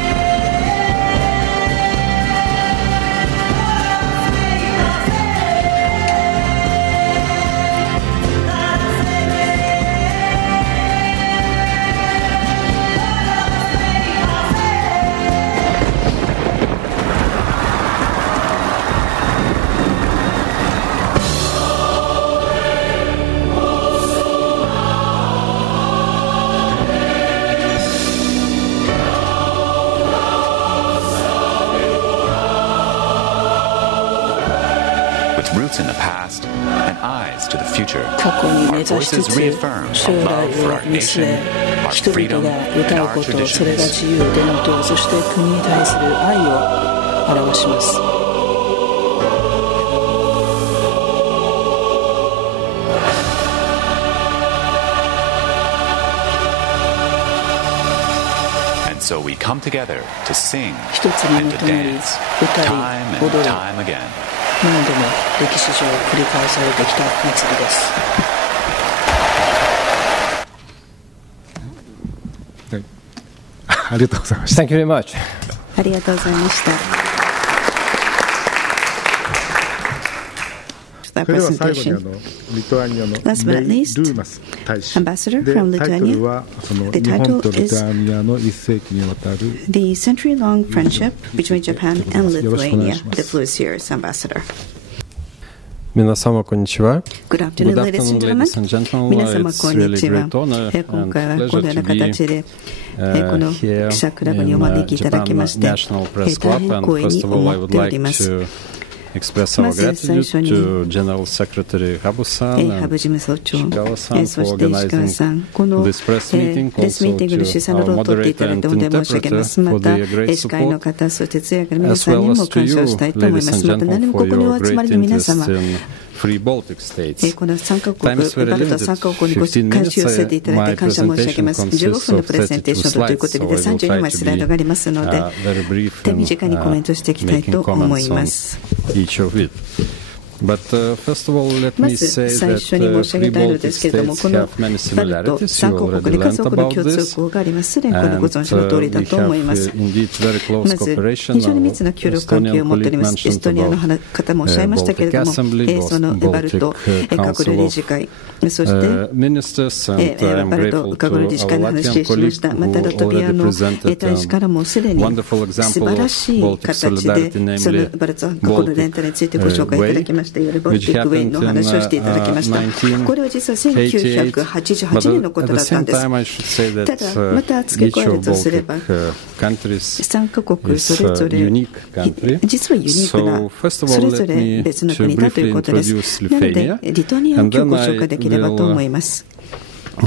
in the past and eyes to the future. 過去に Our 根ざしつ voices つ reaffirm 将 a 来 love for を our 見 nation, 据え our 人 freedom, 々が and 歌う our ことそれが traditions. 自由でのとそして国に対する愛を表します。So we come together to sing 一つに and ま to とまり dance 歌い time 踊 and る time again. 何度も歴史上繰り返されてきた祭りです。はい、ありがとうございました。 Thank you very much. ありがとうございました。それでは最後にリトアニアのメイルーナス大使でタイトルはその日本とリトアニアの1世紀にわたる The century-long friendship between Japan and Lithuania, the Blues Year's ambassador. 皆様こんにちは。 Good afternoon, ladies and gentlemen. 皆様こんにちは。今回はこのような形でこの記者クラブにお招きいただきまして大変光栄に思っております。まず最初にハブ事務総長、そして石川さん、このレスミーティングの主催の労を取っていただいてお願い申し上げます。また司会の方、そして通訳の皆さんにも感謝をしたいと思います。また何もここにお集まりの皆様、この3カ国、バルト3カ国にご関心を寄せていただいて感謝申し上げます。15分のプレゼンテーションということで32枚スライドがありますので、手短にコメントしていきたいと思います。まず最初に申し上げたいのですけれども、このバルト3カ国で数多くの共通項があります。すでにこのご存知の通りだと思います。まず非常に密な協力関係を持っております。エストニアの方もおっしゃいましたけれども、そのバルト閣僚理事会、そしてバルト閣僚理事会の話をしました。またラトビアの大使からもすでに素晴らしい形でそのバルト閣僚連帯についてご紹介いただきました。いわゆるボルティックウェイの話をしていただきました。これは実は1988年のことだったんです。ただまた付け加えるとすれば3カ国それぞれ実はユニークなそれぞれ別の国だということです。なのでリトアニアを今日ご紹介できればと思います。そ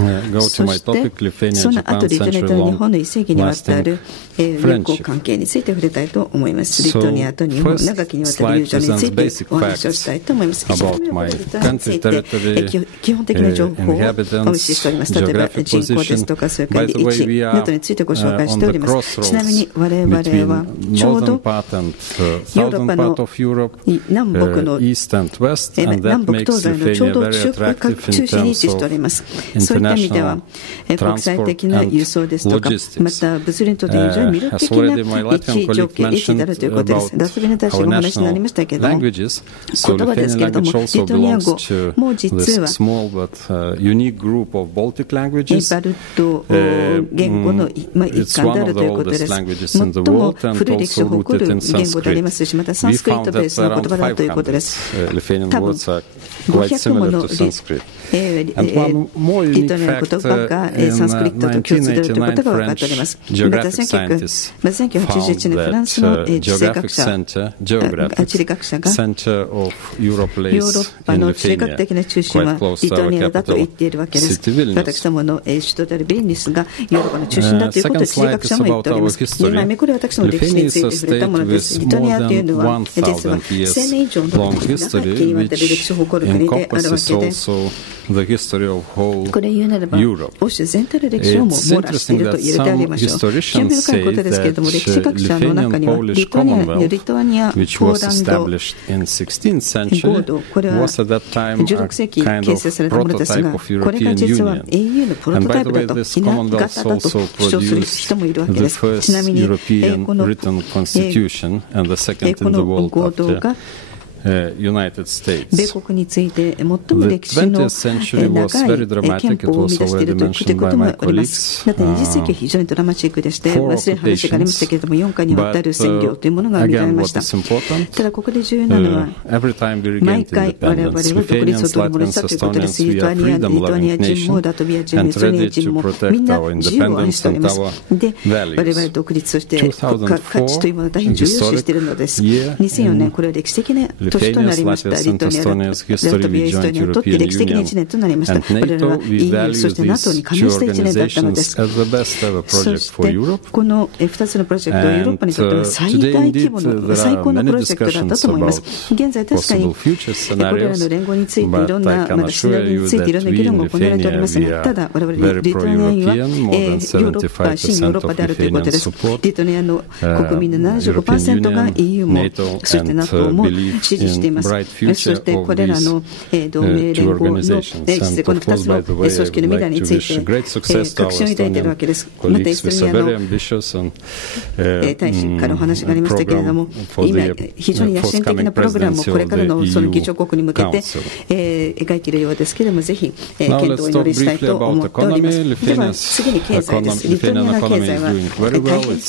してその後リトアニアと日本の1世紀にわたる友好関係について触れたいと思います。リトアニアと日本長きにわたる友情についてお話をしたいと思います。1番目はリトアニアについて基本的な情報をお見せしております。例えば人口ですとかそれから位置などについてご紹介しております。ちなみに我々はちょうどヨーロッパの南北の南北東西のちょうど中心に位置しております。そういった意味では国際的な輸送ですとかまた物流にとって非常に魅力的な位置条件位置であるということです。ラトビアに対してお話になりましたけれども言葉ですけれどもリトアニア語も実はバルト言語の一環であるということです。最も古い歴史を誇る言語でありますしまたサンスクリットベースの言葉だということです。多分500ものリトアニアの言葉がサンスクリットと共通であるということが分かっております。また1981年フランスの地理学者がヨーロッパの地理学的な中心はリトアニアだと言っているわけです。私どもの首都であるビリニュスがヨーロッパの中心だということを地理学者も言っております。2枚目これは私の歴史について触れたものです。リトアニアというのは実は1000年以上の長きにわたる歴史を誇る国であるわけでこれ言うならば欧州全体の歴史をも網羅していると言えてありましょう。興味深いことですけれども歴史学者の中にはリトアニア、ポーランド合同これは16世紀形成されたものですがこれが実は EU のプロトタイプだとひな型だと主張する人もいるわけです。ちなみにこの合同が米国について最も歴史の長い憲法を生み出しているということもあります。また20世紀は非常にドラマチックでして忘れる話がありましたけれども4回にわたる占領というものが見られました。ただここで重要なのは毎回我々は独立を取り戻したということです。リトアニア人もラトビア人もエストニア人もみんな自由を愛しております。で我々独立そして国家価値というものを大変重要視しているのです。2004年これは歴史的な年となりました。リトアニア、ラトビア、エストニアにとって歴史的な1年となりました。これらは EU、そして NATO に加盟した1年だったのです。そしてこの2つのプロジェクトはヨーロッパにとっては最大規模の最高のプロジェクトだったと思います。現在確かにこれらの連合についていろんなシナリオについていろんな議論が行われておりますが、ただ我々リトアニアはヨーロッパ、新ヨーロッパであるということです。リトアニアの国民の 75% が EU もそして NATO も支持しています。そしてこれらの同盟連合のこの2つの組織の未来について確信を抱いているわけです。またエストニアの大使からお話がありましたけれども、今非常に野心的なプログラムをこれからのその議長国に向けて描いているようですけれども、ぜひ検討をお祈りしたいと思っております。では次に経済です。リトアニアの経済は大変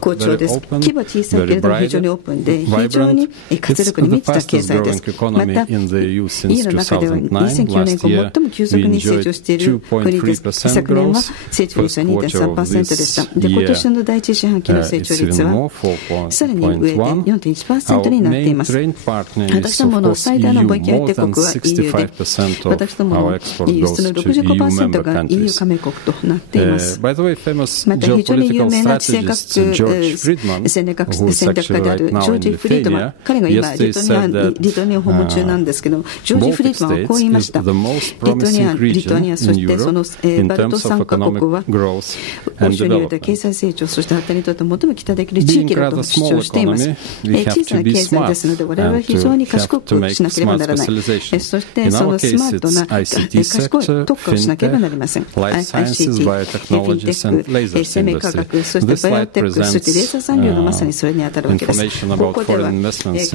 好調です。規模小さいけれども非常にオープンで非常に活力に満ちた経済です。また EU の中では2009年以降最も急速に成長している国です。昨年は成長率は 2.3% でした。で今年の第一四半期の成長率はさらに上で 4.1% になっています。私どもの最大の貿易相手国は EU で、私どもの輸出の 65% が EU 加盟国となっています。また非常に有名な地政戦略家であるジョージ・フリードマン、彼が今リトアニアを訪問中なんですけど、ジョージ・フリードマンはこう言いました。リトアニア、そしてそのバルト3カ国は欧州において経済成長、そして発展にとって最も期待できる地域だと主張しています。小さな経済ですので我々は非常に賢くしなければならない。そしてそのスマートな賢い特化をしなければなりません。ICT、フィンテック、生命科学、そしてバイオテック、そしてデータ産業がまさにそれに当たるわけです。ここではこ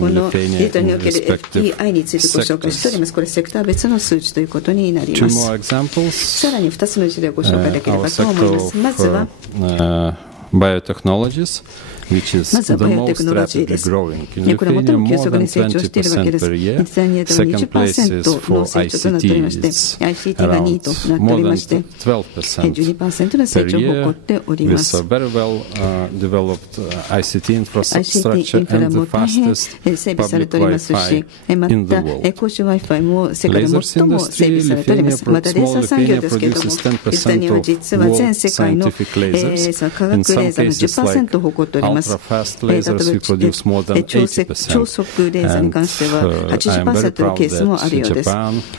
のリトアニアにおける FDI についてご紹介しております。これセクター別の数値ということになります。さらに2つの事例をご紹介できればと思います。まずはバイオテクノロジーです。これは最も急速に成長しているわけです。リトアニアでは 20% の成長となっておりまして、ICT が2位となっておりまして、12% の成長を誇っております。ICT インフラも大変整備されておりますし、また公衆 Wi-Fi も世界で最も整備されております。またレーザー産業ですけれども、リトアニアは実は全世界の科学レーザーの 10% を誇っております。例えば超速レーザーに関しては 80% のケースもあるようです。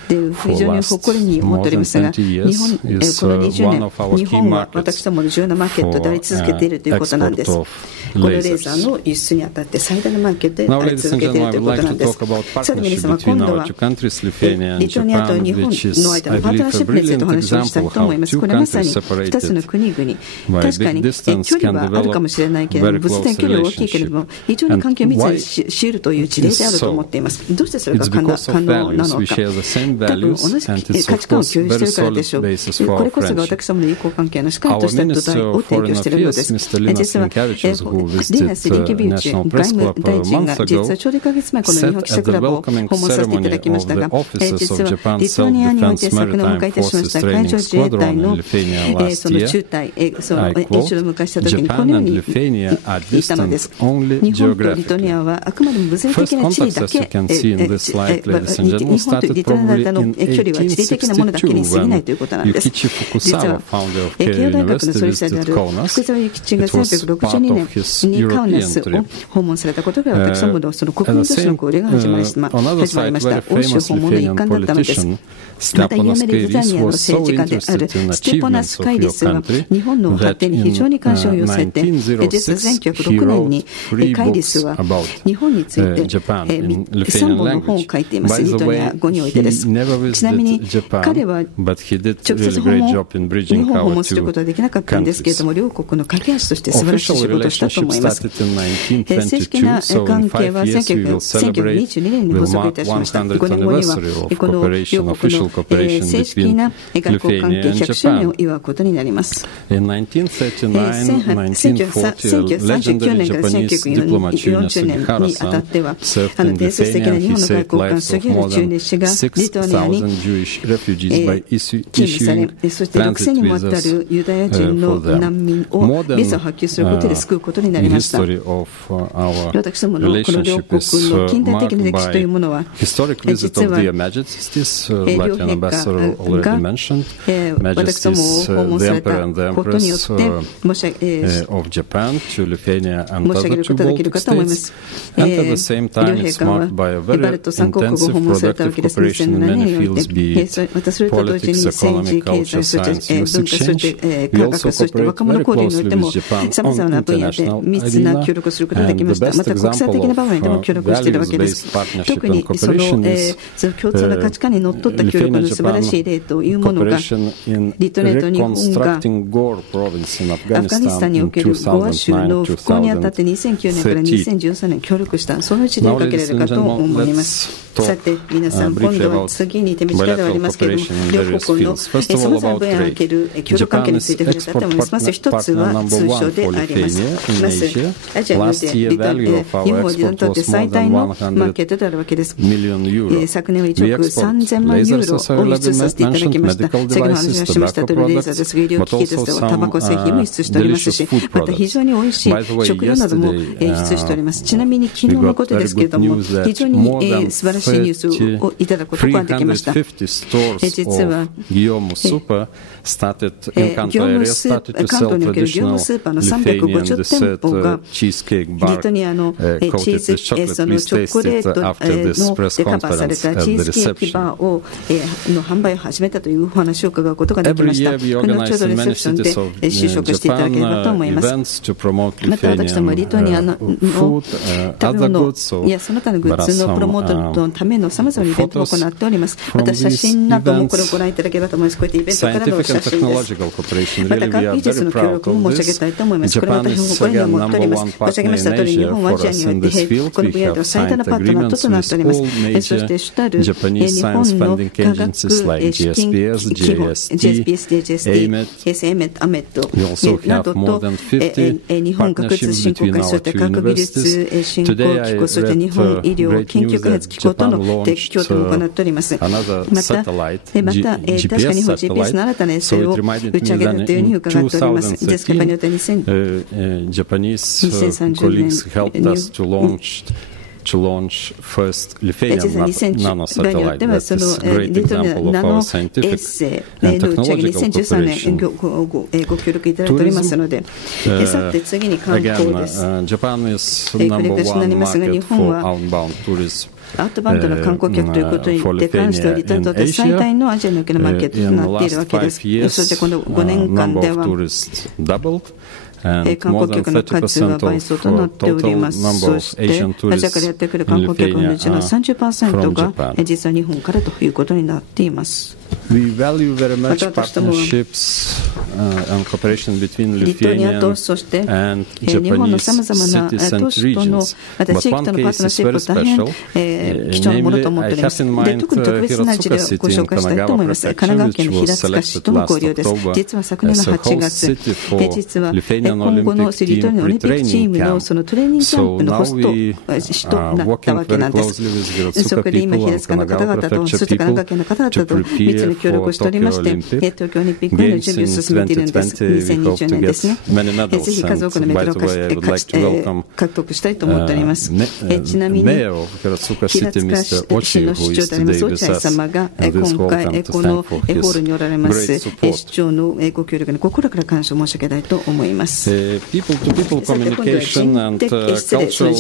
で非常に誇りに思っておりますが、この20年日本は私どもの重要なマーケットであり続けているということなんです。このレーザーの輸出にあたって最大のマーケットであり続けているということなんです。さて皆様、今度はリトアニアと日本の間のパートナーシップについてお話をしたいと思います。これまさに2つの国々、確かに距離はあるかもしれないけれども、物理的距離は大きいけれども非常に関係を密にし得るという事例であると思っています。どうしてそれが可能なのか。多分同じ価値観を共有しているからでしょう。これこそが私どもの友好関係のしっかりとした土台を提供しているのです。実はリナス・リケビウチ外務大臣が実はちょうど1ヶ月前この日本記者クラブを訪問させていただきましたが、実はリトアニアにおいて昨年お迎えいたしました海上自衛隊のその中隊その演習を迎えした時にこのように言ったのです。日本とリトアニアはあくまでも物理的な地理だけ日本とリトアニアの距離は地理的なものだけに過ぎないということなんです。実は慶応大学の創立者である福沢諭吉が1962年にカウナスを訪問されたことが私どものその国民としての交流が始まりました。欧州訪問の一環だったのです。また有名でリトアニアの政治家であるステポナス・カイリスは日本の発展に非常に関心を寄せて、実は1906年にカイリスは日本について3本の本を書いています。リトアニア語においてです。ちなみに彼は直接日本を訪問することはできなかったんですけれども、両国の架け橋として素晴らしい仕事をしたと思います。正式な関係は1922年に発足いたしました。5年後にはこの両国の正式な外交関係100周年を祝うことになります。1939年から1940年にあたっては伝説的な日本の外交官杉原千畝氏がリトアニアに勤務され、そして6000人もあたるユダヤ人の難民をビザを発給することで救うことにになりました。私どものこの両国の近代的な歴史というものは、実は両陛下が私どもを訪問されたことによって申し上げることができるかと思います。両陛下はバルト3国を訪問されたわけです。2007年によって、またそれと同時に政治、経済、そして文化、そして科学、そして若者交流においても様々な分野で密な協力をすることができました。また国際的な場面でも協力しているわけです。特にその共通の価値観にのっとった協力の素晴らしい例というものが、リトネと日本がアフガニスタンにおけるゴア州の復興にあたって2009年から2013年協力した、その一例を挙げられるかと思います。さて皆さん、今度は次に手短ではありますけれども、両国のさまざまな分野における協力関係について触れたいと思います。まず一つは通商であります。まずアジアにおいて日本はリトにとって最大のマーケットであるわけです。昨年は1億3000万ユーロを輸出させていただきました。先ほど話がしましたとおり、レーザーですとか医療機器ですとかタバコ製品も輸出しておりますし、また非常に美味しい食料なども輸出しております。ちなみに昨日のことですけれども、非常に素晴らしいニュースをいただくことができました。実は関東における業務スーパーの350店舗がリトニアのチーズケーキのチョコレートでカバーされたチーズケーキバーをの販売を始めたというお話を伺うことができました。後ほどレセプションで就職していただければと思います。また私どもリトニアの食べ物やその他のグッズのプロモートのためのさまざまなイベントを行っております。また写真などもこれをご覧いただければと思います。こういったイベントからの写真です。また科学技術の協力も申し上げたいと思います。これまた誇りに思っております。申し上げました通り、日本はアジアにおいてこの分野では最大のパートナーとなっております。そして主たる日本の科学資金基本 JSPS、JST、AMET、AMET などと日本学術振興会、そして科学技術振興機構、そして日本医療研究開発機構との協定も行っております。また確かに日本 GPS の新たな衛星を打ち上げるというふうに伺っております。ですからによって2030年実は2010倍によってはそのリトニアナノ衛星の打ち上げ2013年ご協力いただいておりますので、さて次に観光です。繰り返しになりますが、日本はアウトバウンドの観光客ということに関してはリトにとって最大のアジアにおけるマーケットとなっているわけです。そしてこの5年間では観光客の数が倍増となっております。そしてアジアからやってくる観光客のうちの 30% が実は日本からということになっています。また私どもはリトニアとそして日本のさまざまな都市とのまた地域とのパートナーシップを大変貴重なものと思っております。で特に特別な事例をご紹介したいと思います。神奈川県の平塚市との交流です。実は昨年の8月実は今後のリトニアオリンピックチームのそのトレーニングキャンプのホスト市となったわけなんです。そこで今平塚の方々とそして神奈川県の方々と密に協力しておりまして、東京オリンピックへの準備を進めているんです。2020年ですね。ぜひ数多くのメダルを獲得したいと思っております。ちなみに平塚市の市長であります落合様が今回このホールにおられます市長のご協力に心から感謝を申し上げたいと思います。People to people communication and cultural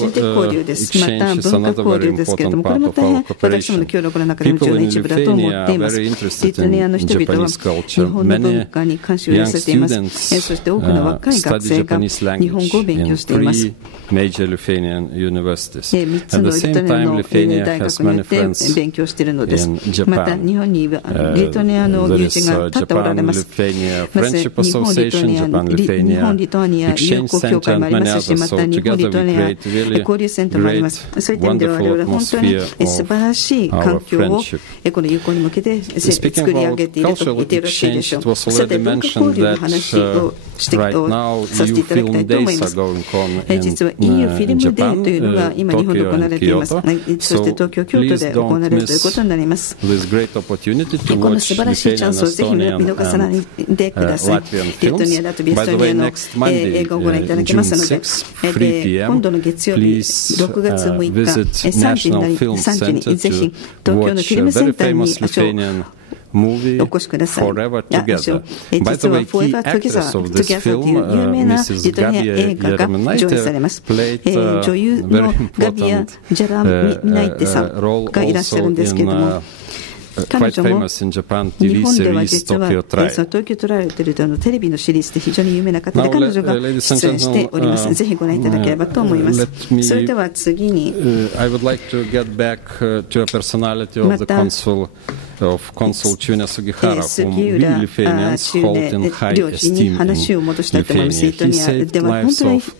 exchange is another very important part of our cooperation. People in Lithuania are very interested in Japanese culture. Many young students study Japanese language in 3 major Lithuanian universities. At the same time, Lithuania has many friends in Japan. There is Japan-Lithuania Friendship Association, Japan-Lithuania Exchange Center and many others. So together we create really great, wonderful atmosphere of our friendship. Speaking 作り上げていると言ってよろしいでしょう。さて、文化交流の話をさせていただきたいと思います。実は EU フィルムデーというのが今日本で行われています。そして東京、京都で行われるということになります。この素晴らしいチャンスをぜひ見逃さないでください。リトニア、ラトビア、エストニアの映画をご覧いただけますので、今度の月曜日、6月6日、3時にぜひ東京のフィルムセンターに足をお越しください。実は Forever Together という有名なリトニア映画が上映されます。女優のガビア・ジャラミナイテさんがいらっしゃるんですけれども、彼女も日本では実はその東京トライアルというテレビのシリーズで非常に有名な方で、彼女が出演しております。ぜひご覧いただければと思います。それでは次にまたof Consul Tune Sugihara, whom we 杉浦 Lithuanians hold in high 領事に esteem 話を戻したいと思います。リト Lithuania. ニ He ア saved では本 lives 当に of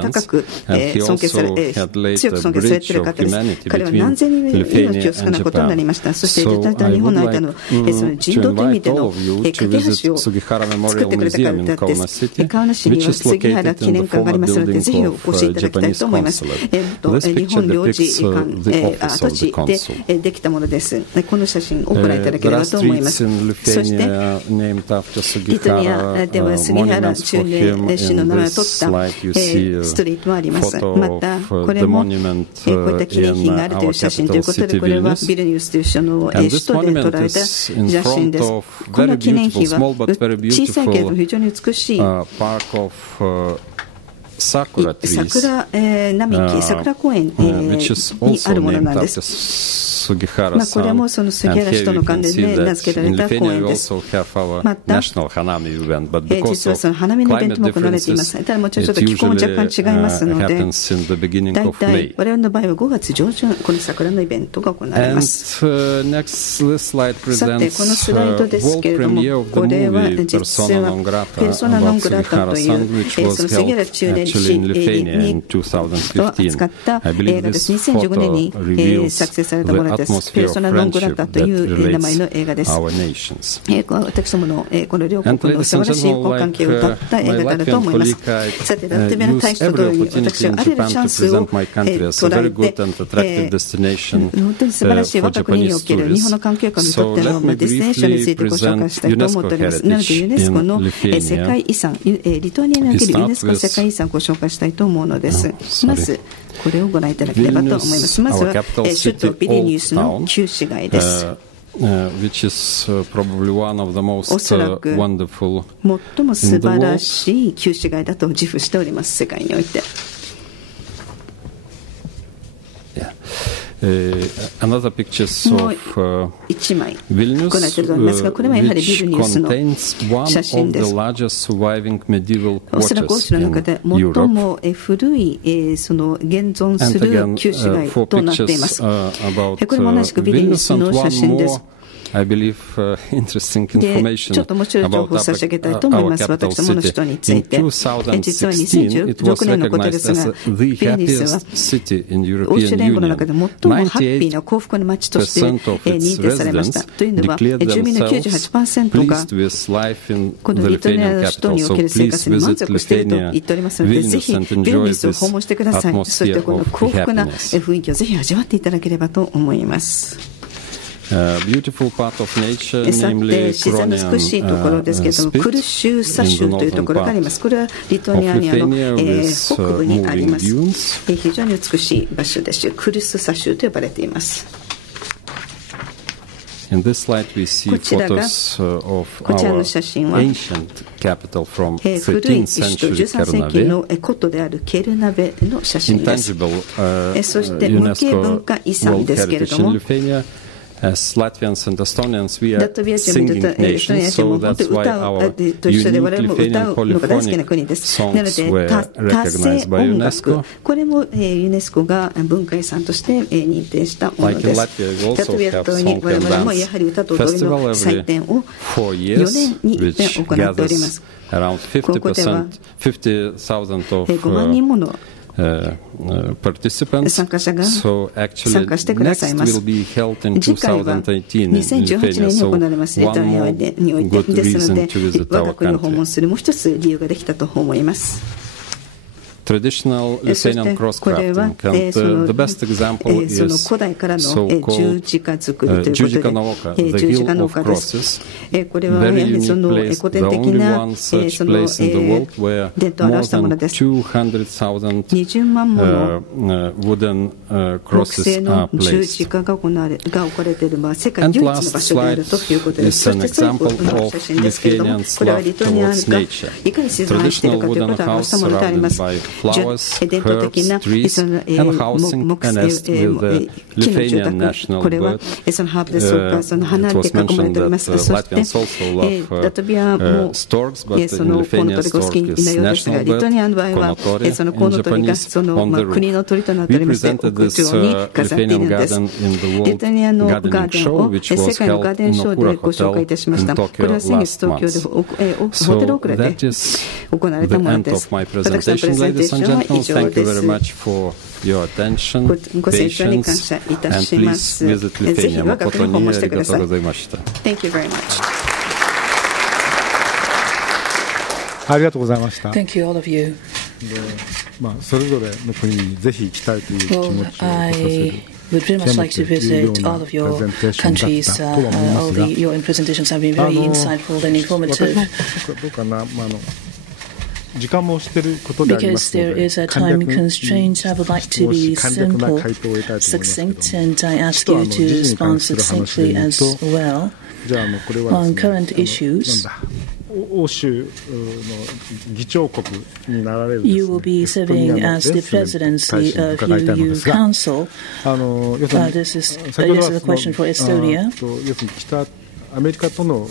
高 thousands, く and he 尊敬さ also れ had laid 強く a 尊敬されてい bridge る of 方です。 humanity 彼は何 between 千人の命 Lithuania を救う and ことになり Japan. ました。そして So リトニアと I 日 would 本の like 間のその人 to 道という意味 invite で all の of you 架 to け visit 橋を Sugihara 作って Memorial くれた Museum 方 in で Kaunas す。 City, 川名市に which は is 杉原 located 記 in 念 the 館があり former ますので、 building ぜひお of 越しいただきたい Japanese と思います。 consulate. 日 This 本 picture 領事 depicts 館 the office 跡 of the 地 consul. でできたものです。この写真をご覧いただけ There れ are ばと思いま streets す。 in そして Lithuania named after リトニア Sugihara, では杉原 monuments 中 for him. 年氏の In 名前を this 取った slide you see ストリートもあり a ます。 photo また of これ the も monument こういった記念碑 in があるという our 写真 capital ということで、 city これは Vilnius. ビルニュスという首都の And 首 this 都で撮 monument られた is in 写真 front です。 of この very 記念碑 beautiful, は small but very 小さいけれども beautiful 非常に美しい park of sakura trees, 桜並木、桜公園 which is にあ also るもの named なんで after す。Sugihara これも son. その杉 And 原氏 here と you の関 can 連 see で名 that 付けられ in た公 Lithuania 園 we です。 also have our また national Hanami event, but because 実は of その花見のイベントも climate 行われています。 differences, ただもちろんちょっ it と気候も若干 usually 違いますので、 happens in the beginning だい of たい May. 我々の場合は5月上旬、この桜のイベントが行われ And ます。 next, this slide さて、この presents スライドです world けれども、 premiere of the これは movie 実 Persona は non ペ grata ルソナ・ノン about グラタと Sugihara いう son, which その was 杉原 held 中年 actually 氏 in Lithuania に in を扱っ 2015. た I 映 believe 画です。 this 2015年に photo reveals 作成された the ものです。ペ atmosphere ル of ソナ・ノングラ friendship タと that いう名前 relates の映画です。 our nations. 私どものこの両国の素晴らしい交関係を歌った映画であると思います。さて、ラトビアの大使と同様に私はあらゆるチャンスを捉えて、本当に素晴らしい我が国における日本の観光客にとってのディスティネーションについてご紹介したいと思っております。なのでユネスコの世界遺産、リトアニアにおけるユネスコ世界遺産をご紹介したいと思うのです。まずこれをご覧いただければと思います。まずは首都ビリニュースの旧市街です。Which is probably one of the most おそらく wonderful 最も素晴らしい旧市街だと自負しております。世界において。Another pictures もう of 一枚 Vilnius, ご覧いただきますが、これはやはりビ which ルニュースの contains one 写 of 真 the です。 largest surviving medieval おそらく欧 quarters 州の中で in 最 Europe. も古いその現存す And る again, 旧市街 four となっていま pictures す。 about これも同じくビリニュース Vilnius の and 写 one 真で more, す。 I believe, interesting で、 information ちょっと面白い情 about 報を差し上げたいと思い our ます。 capital 私どもの首 city. 都につい In て。実は2016, it 2016 was 年のことで recognized す as が、 the ビリニュースは happiest city in 欧州 European 連合の中で Union. 最もハッピーな幸福の街として認定されました。というのは、住民の 98% が このリトアニアの首都における生活に満足していると言っておりますので、ぜひビリニュースを訪問してください。そしてこの幸福な雰囲気をぜひ味わっていただければと思います。Beautiful part of nature, さて、 namely 自然の美しいところですけれども、クルシューサ州というところがあります。これはリトアニアの北部にあります。非常に美しい場所です。クルスサ州と呼ばれています。In this slide, we see photos of our ancient capital from 古い 13th 首都 century 13世紀の Kernavė. 古都であるケルナベの写真です。 Intangible そして無形文化遺産 World ですけれ Heritage ど in も、 Lithuania. As Latvians and Estonians, we ラ are トビア人も singing エストニア nation, 人も so 本当 that's に why 歌 our と一緒で我 unique 々も歌 Lithuanian うのが大好きな国 polyphonic です。なの songs で were 多世 recognized by 音楽 UNESCO. これもユネスコが文化遺産として認定したもの Like で in す。 Latvia, we ラ also トビア have とに song 我 and 々もや dance はり歌と踊り festival の祭 every 典を 4 4 years, 年に一遍 which 行っております。 gathers around ここでは 50,000 of 5万人もの participants. 参加者が So actually, 参加してくださいます。 next will be held in 次回は2018 in 2018 Lithuania. 年に行われますリトアニア So において one more ですの good reason to で visit 我が our 国を訪問 country. するもう一つ理由ができたと思います。 Traditional Lithuanian cross これは crafting, そ and の the best example その is 古代からの so-called 十字架作りという十字架この丘、とで the 十字 hill 架の of 丘です。 crosses, これはやは very りそ unique の place, 古 the 典的 only な one そ such の place in the world where 伝統を more 表したもの than です。 200,000 20万もの wooden 木 crosses 製 are の十字 placed. 架が置かれている世界 And 唯一の場 last 所であるということです。 slide そ is して an 最後 example の of 写真ですけれども、 Lithuanians' これは love リトアニア towards が nature. いかに自然を愛しているかということを表したものであります。 Traditional wooden house surrounded by flowers, 伝統的 herbs, な trees, その and housing 木 a 製 nest with the 木の住 Lithuanian 宅、 national これは bird. そのハーブですとかその花 It で was 囲まれ mentioned ており that ます。そして Latvians also ラ love トビアも storks, but そ in のコウノ Lithuania, トリが好き stork な is ようですが、 national リトアニア bird, の場合は konotorė そのコウ in ノトリが Japanese その on the roof. 国の鳥となってお We りまして、 presented 屋 this 上に飾っている Lithuanian んです。 garden in the リ World トアニアのガー Gardening デン Show, を which 世 was 界のガー held デン in ショーで Okura ご紹介い Hotel たしました。 in これは Tokyo 先月 last 東京で month. ホテルオク So ラで that is 行われた the もの end で of す。 my 私のプレ presentation, ゼンテー ladies シ and ョンは以 gentlemen. 上 Thank で you very す。 much for your attention, ご清聴に感謝 patience, いたし and ま please す。 visit ぜひ Lithuania. 我が国を訪問してください。誠にありがとうございました。 Thank you very much. ありがとうございました。 Thank you, all of you. それぞれの国にぜひ行きたいという気持ちを起こさせる would very much like to visit all of your countries. All your presentations have been very insightful and informative. どうかな、時間もしていることでありま Because すの there で、 is a time constraint, I would like to be 簡略な simple, 回答を得たいと思いますけども、 succinct, and I ask you to respond succinctly as well じゃあこれは on ですね、 current issues. 欧州の議長国になられる You will be serving as the presidency of EU Council. This is a question for Estonia. 要するに北アメリカとの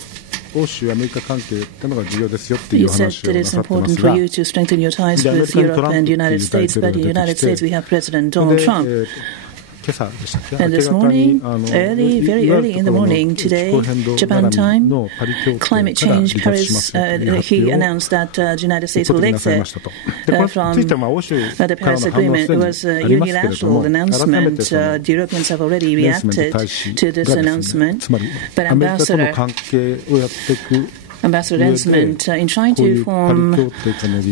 欧州アメリカ関係というのが重要ですよってい You う said 話を that な it's さってま important す for が、 you to strengthen your ties with Europe and the United States, but in the United States we have President Donald Trump. 今朝でしたっけ And this morning, very early in the morning today, Japan time, climate change, Paris, he announced that the United States will exit from the Paris Agreement. It was a unilateral announcement. The Europeans have already reacted to this announcement. But Ambassador LENSMENT, in trying to form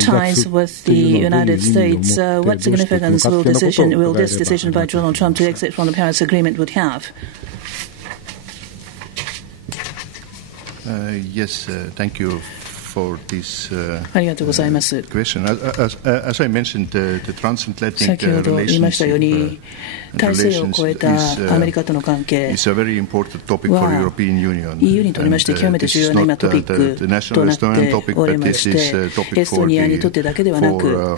ties with the United States, what significance will this decision by Donald Trump to exit from the Paris Agreement would have? Yes, thank you for this ありがとうございます。 question. As I mentioned, the transatlantic 先ほど言いましたように、大西洋を越えたアメリカとの関係 is a very important topic for European Union. EU にとりまして極めて重要な今トピックとなっておりまして、エストニアにとってだけではなく、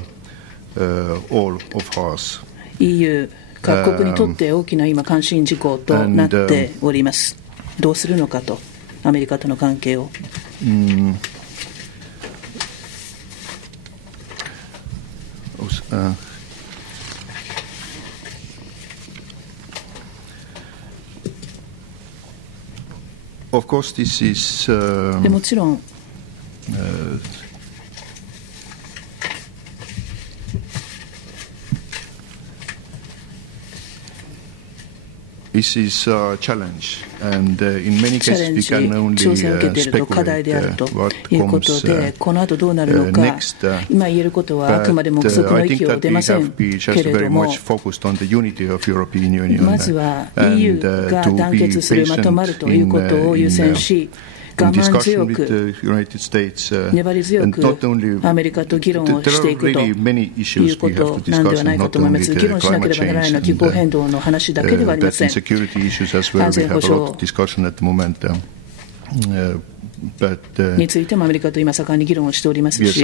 EU 各国にとって大きな今関心事項となっております。どうするのかと、アメリカとの関係を。Of course, this is でもちろんThis is a challenge, and in many cases we can only 挑戦を受けていると課題であるということで、この後どうなるのか、今言えることはあくまで目測の域を出ませんけれども、まずは EU が団結する、まとまるということを優先し、我慢強く、粘り強くアメリカと議論をしていくということなんではないかと思います。議論しなければならないのは気候変動の話だけではありません。安全保障についてもアメリカと今盛んに議論をしておりますし、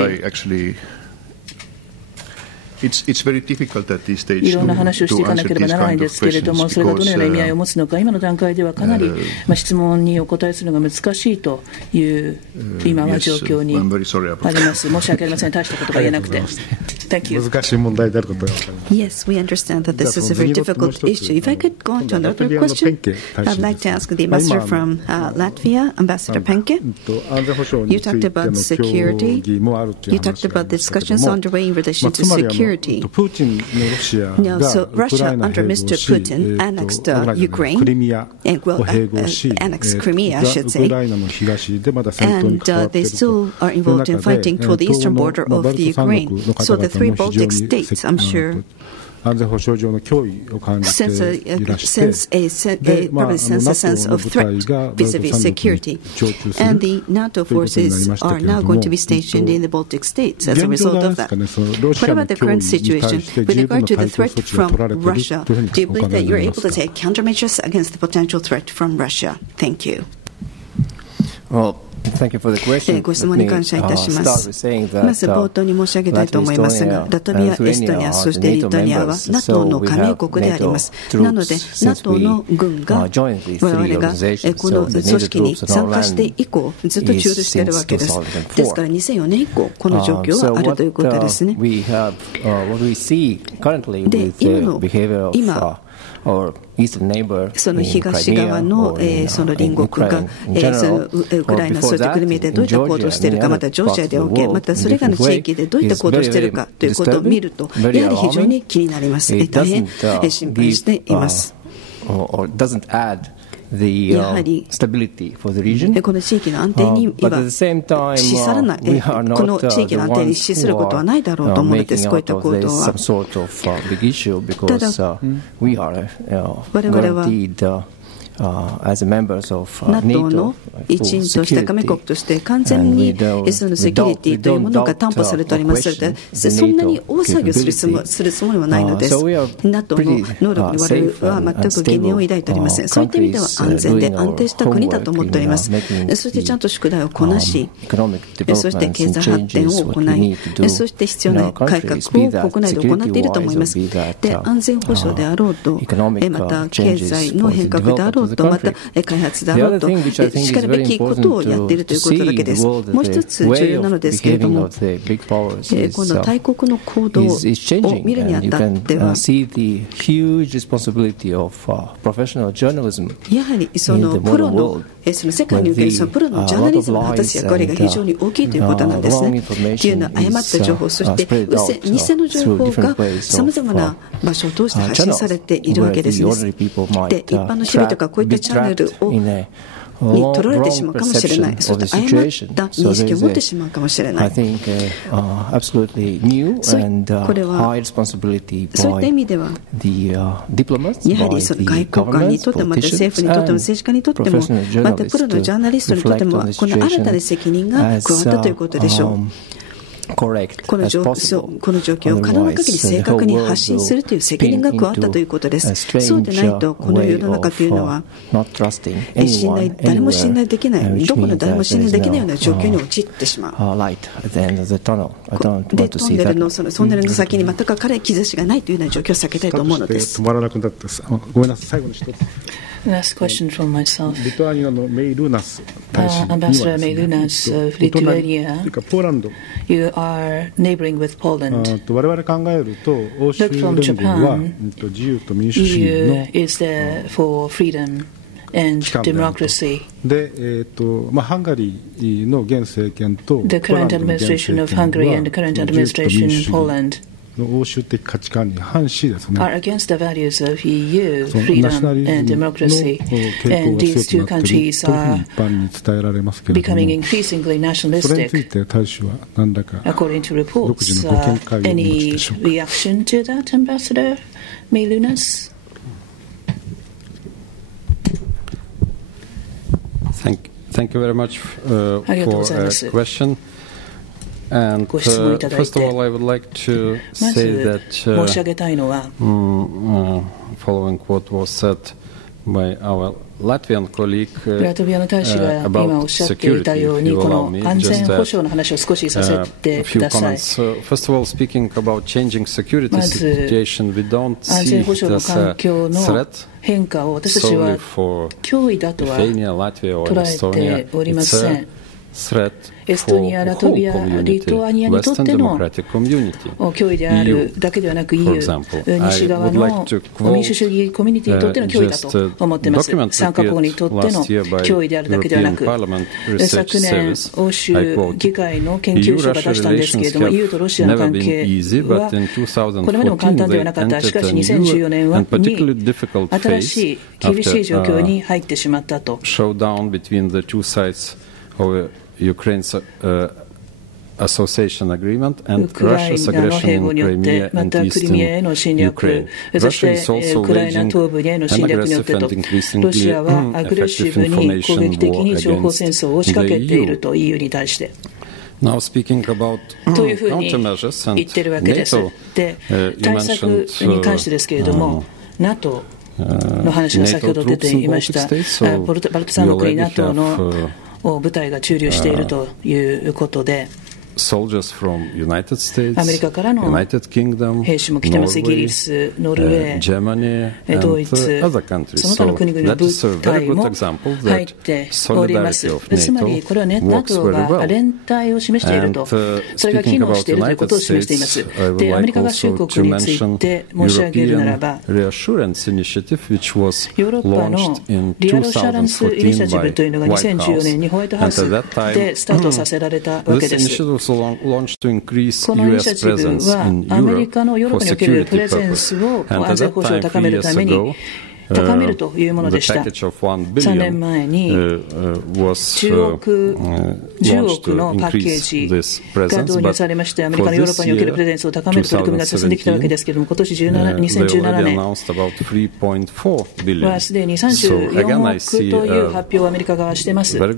いろんな話をしていかなければならないんですけれども、それがどのような意味合いを持つのか、今の段階ではかなり質問にお答えするのが難しいという今は状況にあります。申し訳ありません、大したことが言えなくて。難しい問題であることが分かります。Yes, we understand that this is a very difficult issue. If I could go on to another question, I'd like to ask the ambassador from Latvia, Ambassador PENKE. You talked about security. You talked about the discussions underway in relation to security. Now, so Russia under Mr. Putin annexed Ukraine, and annexed Crimea, I should say, and they still are involved in fighting toward the eastern border of the Ukraine. So the three Baltic states, I'm sure, sense a sense of threat vis-a-vis security. And the NATO forces are now going to be stationed in the Baltic states as a result of that. What about the current situation with regard to the threat from Russia? Do you believe that you're able to take countermeasures against the potential threat from Russia? Thank you.ご質問に感謝いたします。まず冒頭に申し上げたいと思いますが、ラトビア、エストニア、そしてリトアニアは NATO の加盟国であります。なので NATO の軍が我々がこの組織に参加して以降ずっと駐留しているわけです。ですから2004年以降この状況があるということですね。で今その東側のその隣国がウクライナ、そしてクリミアでどういった行動をしているか、またジョージアで OK、 またそれらの地域でどういった行動をしているかということを見ると、やはり非常に気になります。大変心配しています。やはりこの地域の安定には資さらない、この地域の安定に資することはないだろうと思うのです。こういった行動はただ我々はNATO の一員として加盟国として完全にそのセキュリティというものが担保されておりますので、そんなに大騒ぎをするつもりはないのです。NATO の能力に我々は全く疑念を抱いておりません。そういった意味では安全で安定した国だと思っております。そしてちゃんと宿題をこなし、そして経済発展を行い、そして必要な改革を国内で行っていると思います。で、安全保障であろうと、また経済の変革であろうと、また開発であろうと、しかるべきことをやっているということだけです。もう一つ重要なのですけれども、この大国の行動を見るにあたっては、やはりそのプロのその世界におけるそのプロのジャーナリズムを果たす役割が非常に大きいということなんですね。というのは誤った情報、そして偽の情報がさまざまな場所を通して発信されているわけです。で、一般の市民とかこういったチャンネルに取られてしまうかもしれない。そういった誤った認識を持ってしまうかもしれない。これはそういった意味ではやはりその外交官にとっても、また政府にとっても政治家にとっても、またプロのジャーナリストにとっても、この新たな責任が加わったということでしょう。この状況を可能な限り正確に発信するという責任が加わったということです。そうでないとこの世の中というのは誰も信頼できない、どこの誰も信頼できないような状況に陥ってしまう。で、トンネルの先に全く明るい兆しがないというような状況を避けたいと思うのです。止まらなくなって、ごめんなさい、最後に一つ。Last question from myself. リトアニアのメイルーナス大使には Ambassador MEILUNAS of Lithuania. ポーランド You are neighboring with Poland. 我々考えると欧州連合は自由と民主主義の EU is there for freedom and democracy. で、ハンガリーの現政権と The current administration of Hungary and the current administration in Poland欧州的価値観に反しですね。Are against the values of EU, freedom and democracy, and these two countries are becoming increasingly nationalistic. According to reports, any reaction to that, Ambassador MEILUNAS? Thank you very much for a question. And first of all, I would like to say that following what was said by our Latvian colleague about security, if you allow me, just a few comments. First of all, speaking about changing security situation, we don't see it as a threat solely for Lithuania, Latvia or Estonia. It's エストニア、ラトビア、リトアニアにとっての脅威であるだけではなく EU、西側の民主主義コミュニティにとっての脅威だと思っています。3カ国にとっての脅威であるだけではなく、昨年、欧州議会の研究所が出したんですけれども、EU とロシアの関係はこれまでも簡単ではなかった。しかし2014年に新しい厳しい状況に入ってしまったと。Ukraine's association agreement ウ and クライ Russia's ナの aggression 併合 in によって Crimea ま and たクリミアへ eastern の侵略 Ukraine. そして Russia is also ウクライナ waging 東部への侵略によって an と aggressive ロシアは and アグレッシブに攻撃的に情報戦争を仕掛けていると EU に対して Now speaking about というふうに countermeasures 言ってるわけです。 NATO, で、対策に関してですけれども NATO の話が先ほど出ていました。バルト3国に NATO の部隊が駐留しているということで、アメリカからの兵士も来てます。イギリス、ノルウェー、ドイツ、その他の国々の部隊も入っております。つまりこれは NATO が連帯を示していると、それが機能しているということを示しています。で、アメリカ合衆国について申し上げるならば、ヨーロッパのリアルシャランスイニシアチブというのが2014年にホワイトハウスでスタートさせられたわけです。このイニシアチブはアメリカのヨーロッパにおけるプレゼンスを安全保障を高めるために高めるというものでした。3年前に10億のパッケージが導入されまして、アメリカのヨーロッパにおけるプレゼンスを高める取り組みが進んできたわけですけれども、今年2017年はすでに34億という発表をアメリカ側はしています。この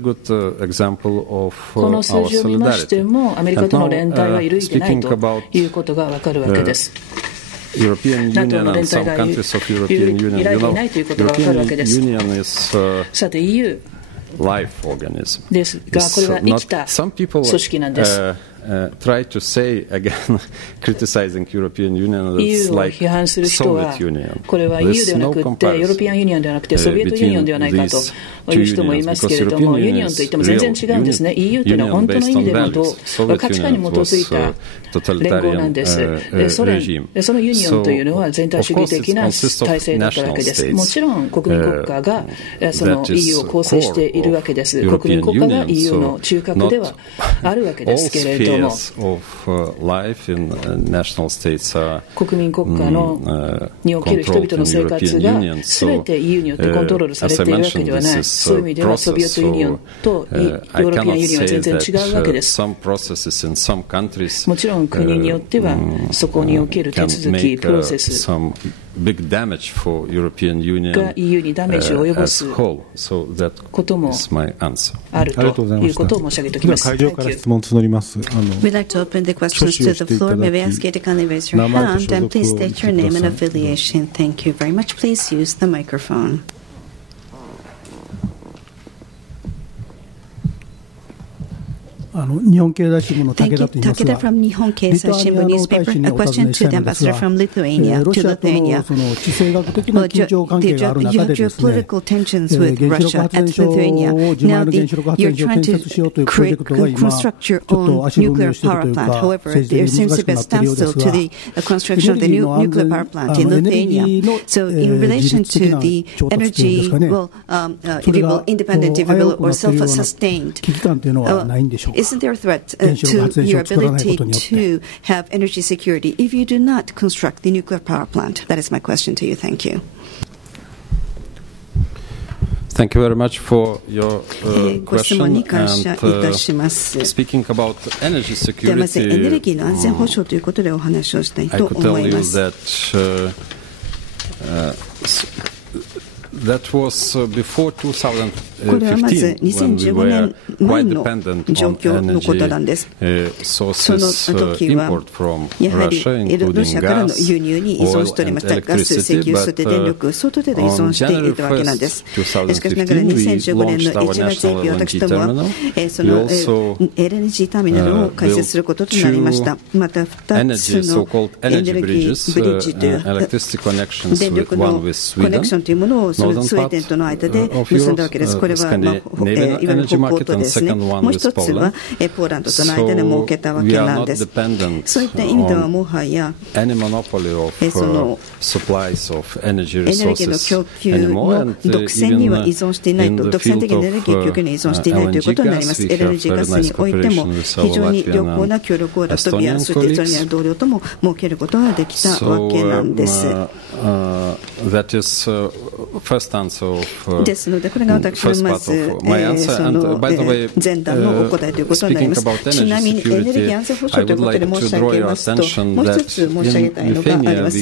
数字を見ましても、アメリカとの連帯は揺るいでないということがわかるわけです。NATO の連帯が揺らいでいないということがわかるわけです。さて EU ですが、これは生きた組織なんです。try to say again criticizing European Union EU を批判する人はこれは EU ではなくてヨーロピアンユニオンではなくてソビエトユニオンではないかという人もいますけれども、ユニオンといっても全然違うんですね。 EU というのは本当の意味での価値観に基づいた連合なんです。ソ連、そのユニオンというのは全体主義的な体制だったわけです。もちろん国民国家がその EU を構成しているわけです。国民国家が EU の中核ではあるわけですけれども、国民国家における人々の生活が全て EU によってコントロールされているわけではない。そういう意味ではソビエトユニオンとヨーロピアンユニオンは全然違うわけです。もちろん国によってはそこにおける手続き、プロセスが EU にダメージを及ぼすこともあるということを申し上げておきます。会場から質問募ります。We'd like to open the questions to the floor. May we ask you to kindly raise your hand and please state your name and affiliation. Thank you very much. Please use the microphone. 日本経済新聞の武田と言いますが、 from 日本経済新聞 newspaper. A question to the ambassador from Lithuania to Lithuania. その地政学的な緊張関係がある中でですね、原子力発電所を自前の原子力発電所を建設しようというプロジェクトが今ちょっと足踏みをしているというか、政治的に難しくなっているようですが、エネルギーの安全、エネルギーの自律的な調達というんですかね、それが危うくなっているような危機感というのはないんでしょうか。 Isn't there a threat to your ability to have energy security if you do not construct the nuclear power plant? That is my question to you. Thank you. Thank you very much for your question. Speaking about energy security, まずエネルギーの安全保障ということでお話をしたいと思います。That was before 2015, これはまず2015年前の状況のことなんです。その時はやはりロシアからの輸入に依存しておりました。ガス、石油、そして電力、相当程度依存していたわけなんです。しかしながら2015年の1月1日、私どもはその LNG ターミナルを開設することとなりました。また2つのエネルギーブリッジという電力のコネクションというものをスウェーデンとの間で結んだわけです。これれはいわゆる北欧とですね、もう一つはポーランドとの間で設けたわけなんです。そういった意味ではもはやそのエネルギーの供給の独占には依存していないと、独占的なエネルギー供給に依存していないということになります。LNG ガスにおいても非常に良好な協力をラトビア、そしてエストニアの同僚とも設けることができたわけなんです。ですので、これが私のまず前段のお答えということになります。ちなみにエネルギー安全保障ということで申し上げますと、もう一つ申し上げたいのがあります。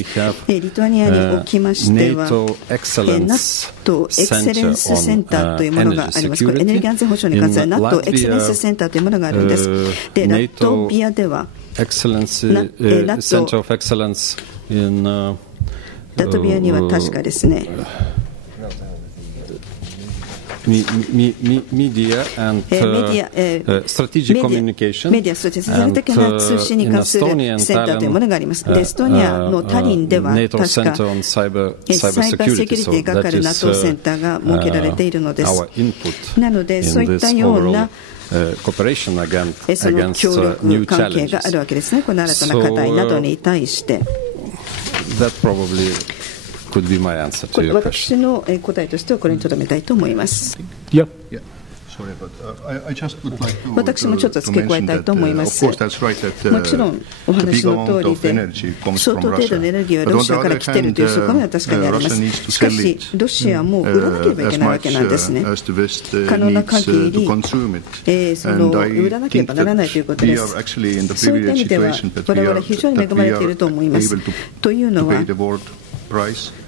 リトアニアにおきましては、NATO エクセレンスセンターというものがあります。これエネルギー安全保障に関する NATO エクセレンスセンターというものがあるんです。で、ラトビアではラトビアには確かですね、メディア、ストラテジックな通信に関するセンターというものがあります。で、エストニアのタリンでは確かサイバーセキュリティがかかる NATO センターが設けられているのです。なので、そういったようなその協力関係があるわけですね。この新たな課題などに対して。私の答えとしてはこれにとどめたいと思います。私もちょっと付け加えたいと思います。もちろんお話の通りで相当程度のエネルギーはロシアから来ているという側面は確かにあります。しかしロシアも売らなければいけないわけなんですね。可能な限り売らなければならないということです。そういった意味では我々は非常に恵まれていると思います。というのは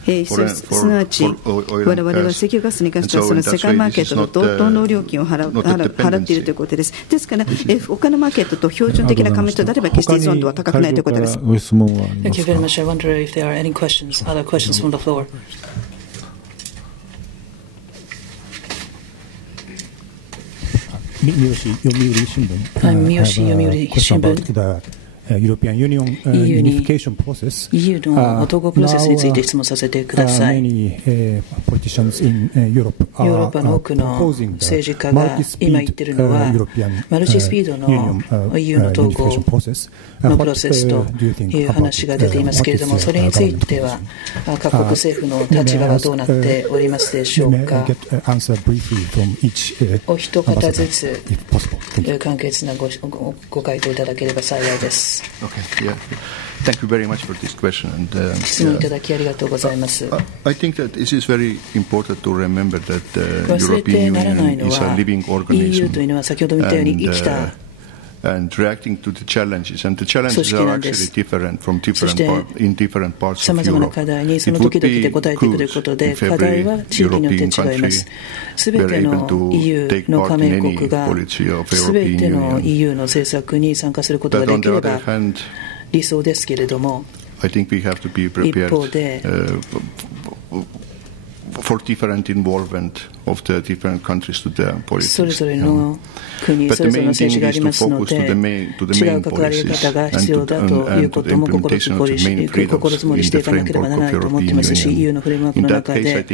すなわち我々は石油ガスに関してはその世界マーケットの同等の料金を払っているということです。ですから他のマーケットと標準的な加盟とであれば決して依存度は高くないということです。Thank you very much. I wonder if there are any questions, other questions from the floor. 三好読売新聞。三好読売新聞。European Union unification process. EU の統合プロセスについて質問させてください。ヨーロッパの多くの政治家が今言っているのはマルチスピードの EU の統合のプロセスという話が出ていますけれども、それについては各国政府の立場はどうなっておりますでしょうか。お一方ずつ簡潔なご回答いただければ幸いです。Okay, yeah. Thank you very much for this question. 質問いただきありがとうございます。I think that it is very important to remember that the European Union is a living organism. EU というのは先ほど見たように生きたand reacting to the challenges, and the challenges are actually different from in different parts of Europe. 様々な課題にその時々で答えていくということで、課題は地域によって違います。すべての EU の加盟国がすべての EU の政策に参加することができれば理想ですけれども、一方でfor different involvement of the different countries to the politics. それぞれの国、それぞれの政治がありますので、違う関わり方が必要だということも心積もりしていかなければならないと思っていますし、EU のフレームワークの中で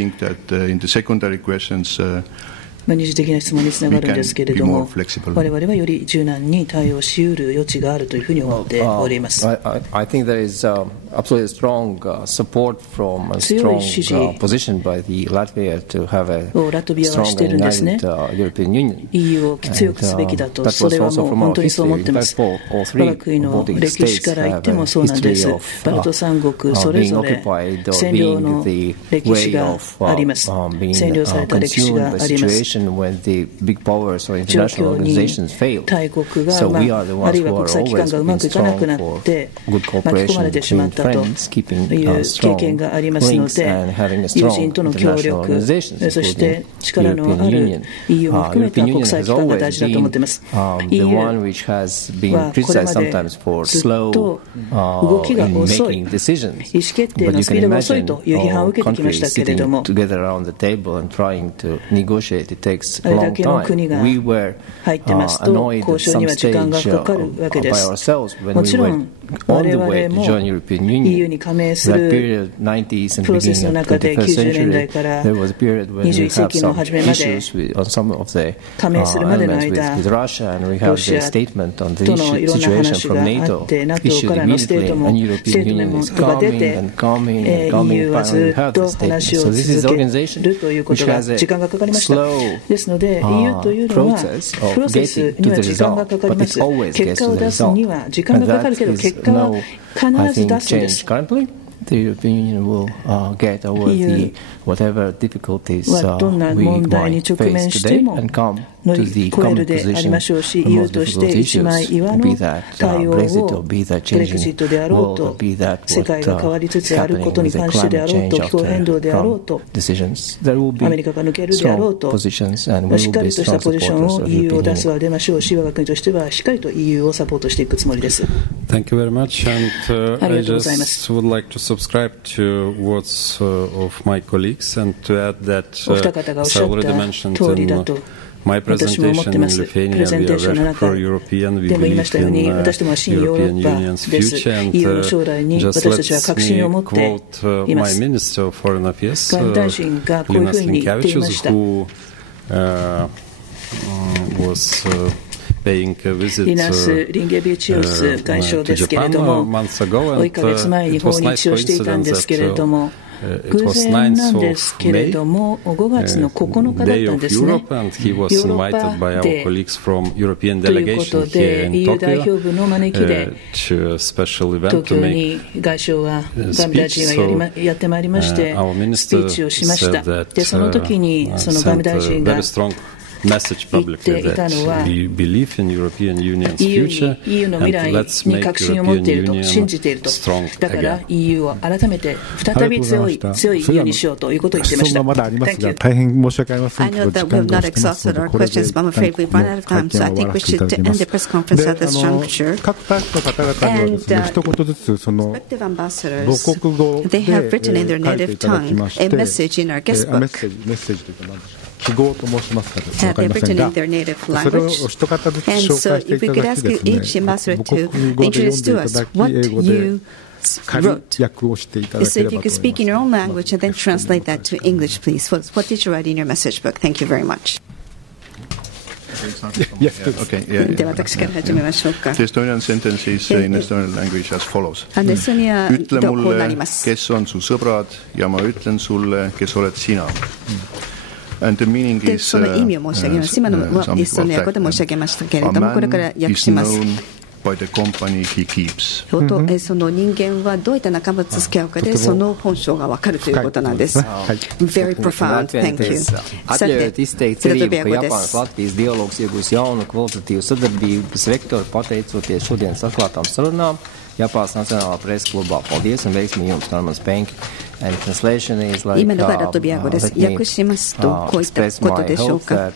二次的な質問につながるんですけれども、我々はより柔軟に対応し得る余地があるというふうに思っております。I think there is absolutely strong support from a strong position by the Latvia to have a strong and united European Union. EU を強くすべきだと、それはもう本当にそう思っています。我が国の歴史から言ってもそうなんです。バルト三国それぞれ占領の歴史があります。占領された歴史があります。when the big powers or international organizations fail. 大国が、あるいは国際機関がうまくいかなくなって巻き込まれてしまったという経験がありますので、友人との協力、そして力のある EU も含めた国際機関が大事だと思っています。EU はこれまでずっと動きが遅い、意思決定のスピードが遅いという批判を受けてきましたけれども、あれだけの国が入ってますと交渉には時間がかかるわけです。もちろん on the way to join European Union, that period, 90s and beginning of the 21st century, there was a period when we have some issues on some of the elements with Russia, and we have the statement on the situation from NATO issued immediately, and European Union is coming. We have the statement. So this is the organization which has a slow process of getting to the result, but it always gets to the result. And that is no, I think, change currently. The European Union will get over the whatever difficulties we might face today and come to the common position on most difficult issues, be that Brexit or be that changing world or be that what's happening with the climate change after decisions. There will be strong positions and we will be strong supporters of the European Union. Thank you very much, and I just would like to subscribe to words of my colleagues and to add that, as I already mentioned in my presentation in Lithuania, we are very pro-European, we believe in European Union's future, and just let me quote my Minister of Foreign Affairs, Linas Linkevičius, who was paying a visit to Japan months ago, and it was nice coincidence that it was 9th of May, Day of Europe, and he was invited by our colleagues from European delegation here in Tokyo to a special event to make a speech. So our minister said that sent a very strong message publicly that we believe in European Union's future, and let's make European Union strong again. ありがとうございました。それで質問はまだありますが、大変申し訳ありません。I know that we have not exhausted our questions, but I'm afraid we've run out of time, so I think we should end the press conference at this juncture. 各大使の方々にはですね、一言ずつその母国語で they have written in their 書いて native いただき tongue まして、 a message in our guest メッ book. セージというか何でしょう。記号と申しますかですね。わか They've りません written が、 in their native それをお language. 一方ずつ And 紹 so 介して if い we た could だき ask で you す each ね、 ambassador 母 to 国語で introduce 読ん to でいた us だき、 what 英語で you 仮 wrote. 訳をしていただ So けれ if ば you と could 思い speak in your ま own す。 language and then translate that to English, please. What did you write in your message book? Thank you very much. Okay, では私から始めましょうか。 The Estonian sentence is in Estonian language as follows. エストニア Ütle ではこうな mulle, ります。 kes on su sõbrad, ja ma ütlen sulle, kes oled sina. And the meaning で is その意味を申し上げます。今のはエストニア語で申し上げましたけれども、これから訳します。 by the company he keeps. その人間はどういった仲間と付き合うかでその本性が分かるということなんです。Very profound. Thank you. さて、ラトビア語です。 Latvijas dialogs iegūs jaunu kvalitatīvu sadarbības vektoru pateicoties šodien saklātām sarunām Japānas Nacionālā presa klubā. Paldies un veiksmi jums, Normans PENKE. And translation is like, 今のがラトビア語です。訳しますとこういったことでしょうか。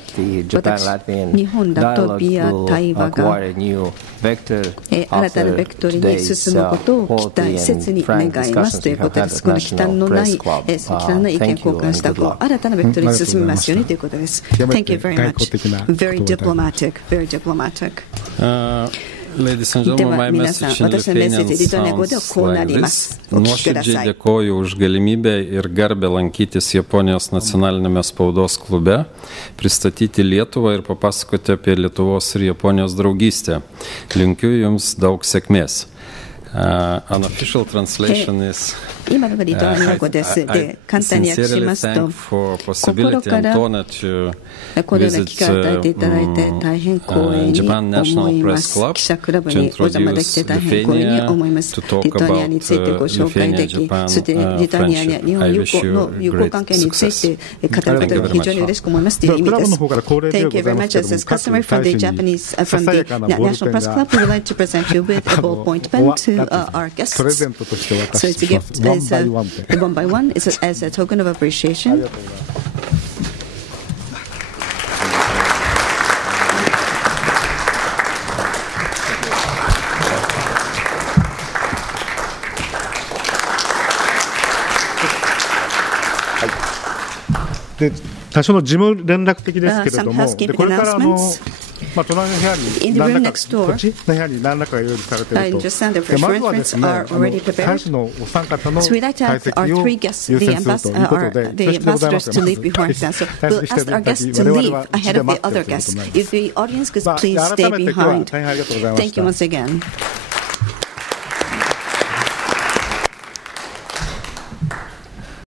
私、日本、ラトビア対話が新たなベクトルに進むことを期待切に願いますということです。この忌憚のない意見交換した後、新たなベクトルに進みますようにということです。Thank you very much. Very diplomatic. Very diplomatic. では皆さん、私のメッセージリトアニア語ではこうなります。お聞きください。 Nuoširdžiai dėkoju už galimybę ir garbę lankytis Japonijos nacionalinėme spaudos klube, pristatyti Lietuvą ir papasakoti apie Lietuvos ir Japonijos draugystę. Linkiu Jums daug sėkmės. Unofficial translation is 今のがリトアニア語です。で、簡単に訳しますと、心からこのような機会を与えていただいて大変光栄に思います。記者クラブにお邪魔できて大変光栄に思います。リトアニアについてご紹介でき、そしてリトアニアや日本友好の友好関係について語ることが非常に嬉しく思いますという意味です。Thank you very much. As a customer from the Japanese, from the National Press Club, we would like to present you with a ballpoint pen to our guests. So it's a gift. One by one is as a token of appreciation. で多少の事務連絡的ですけれども、これから隣の部屋に何らかこっちの部屋に何らかが用意されていると。まずはですね、大使のお三方の退席を優先するということで、恐縮でございますが、まず退席していただき、我々は一度待っているということになります。改めて今日は大変ありがとうございました。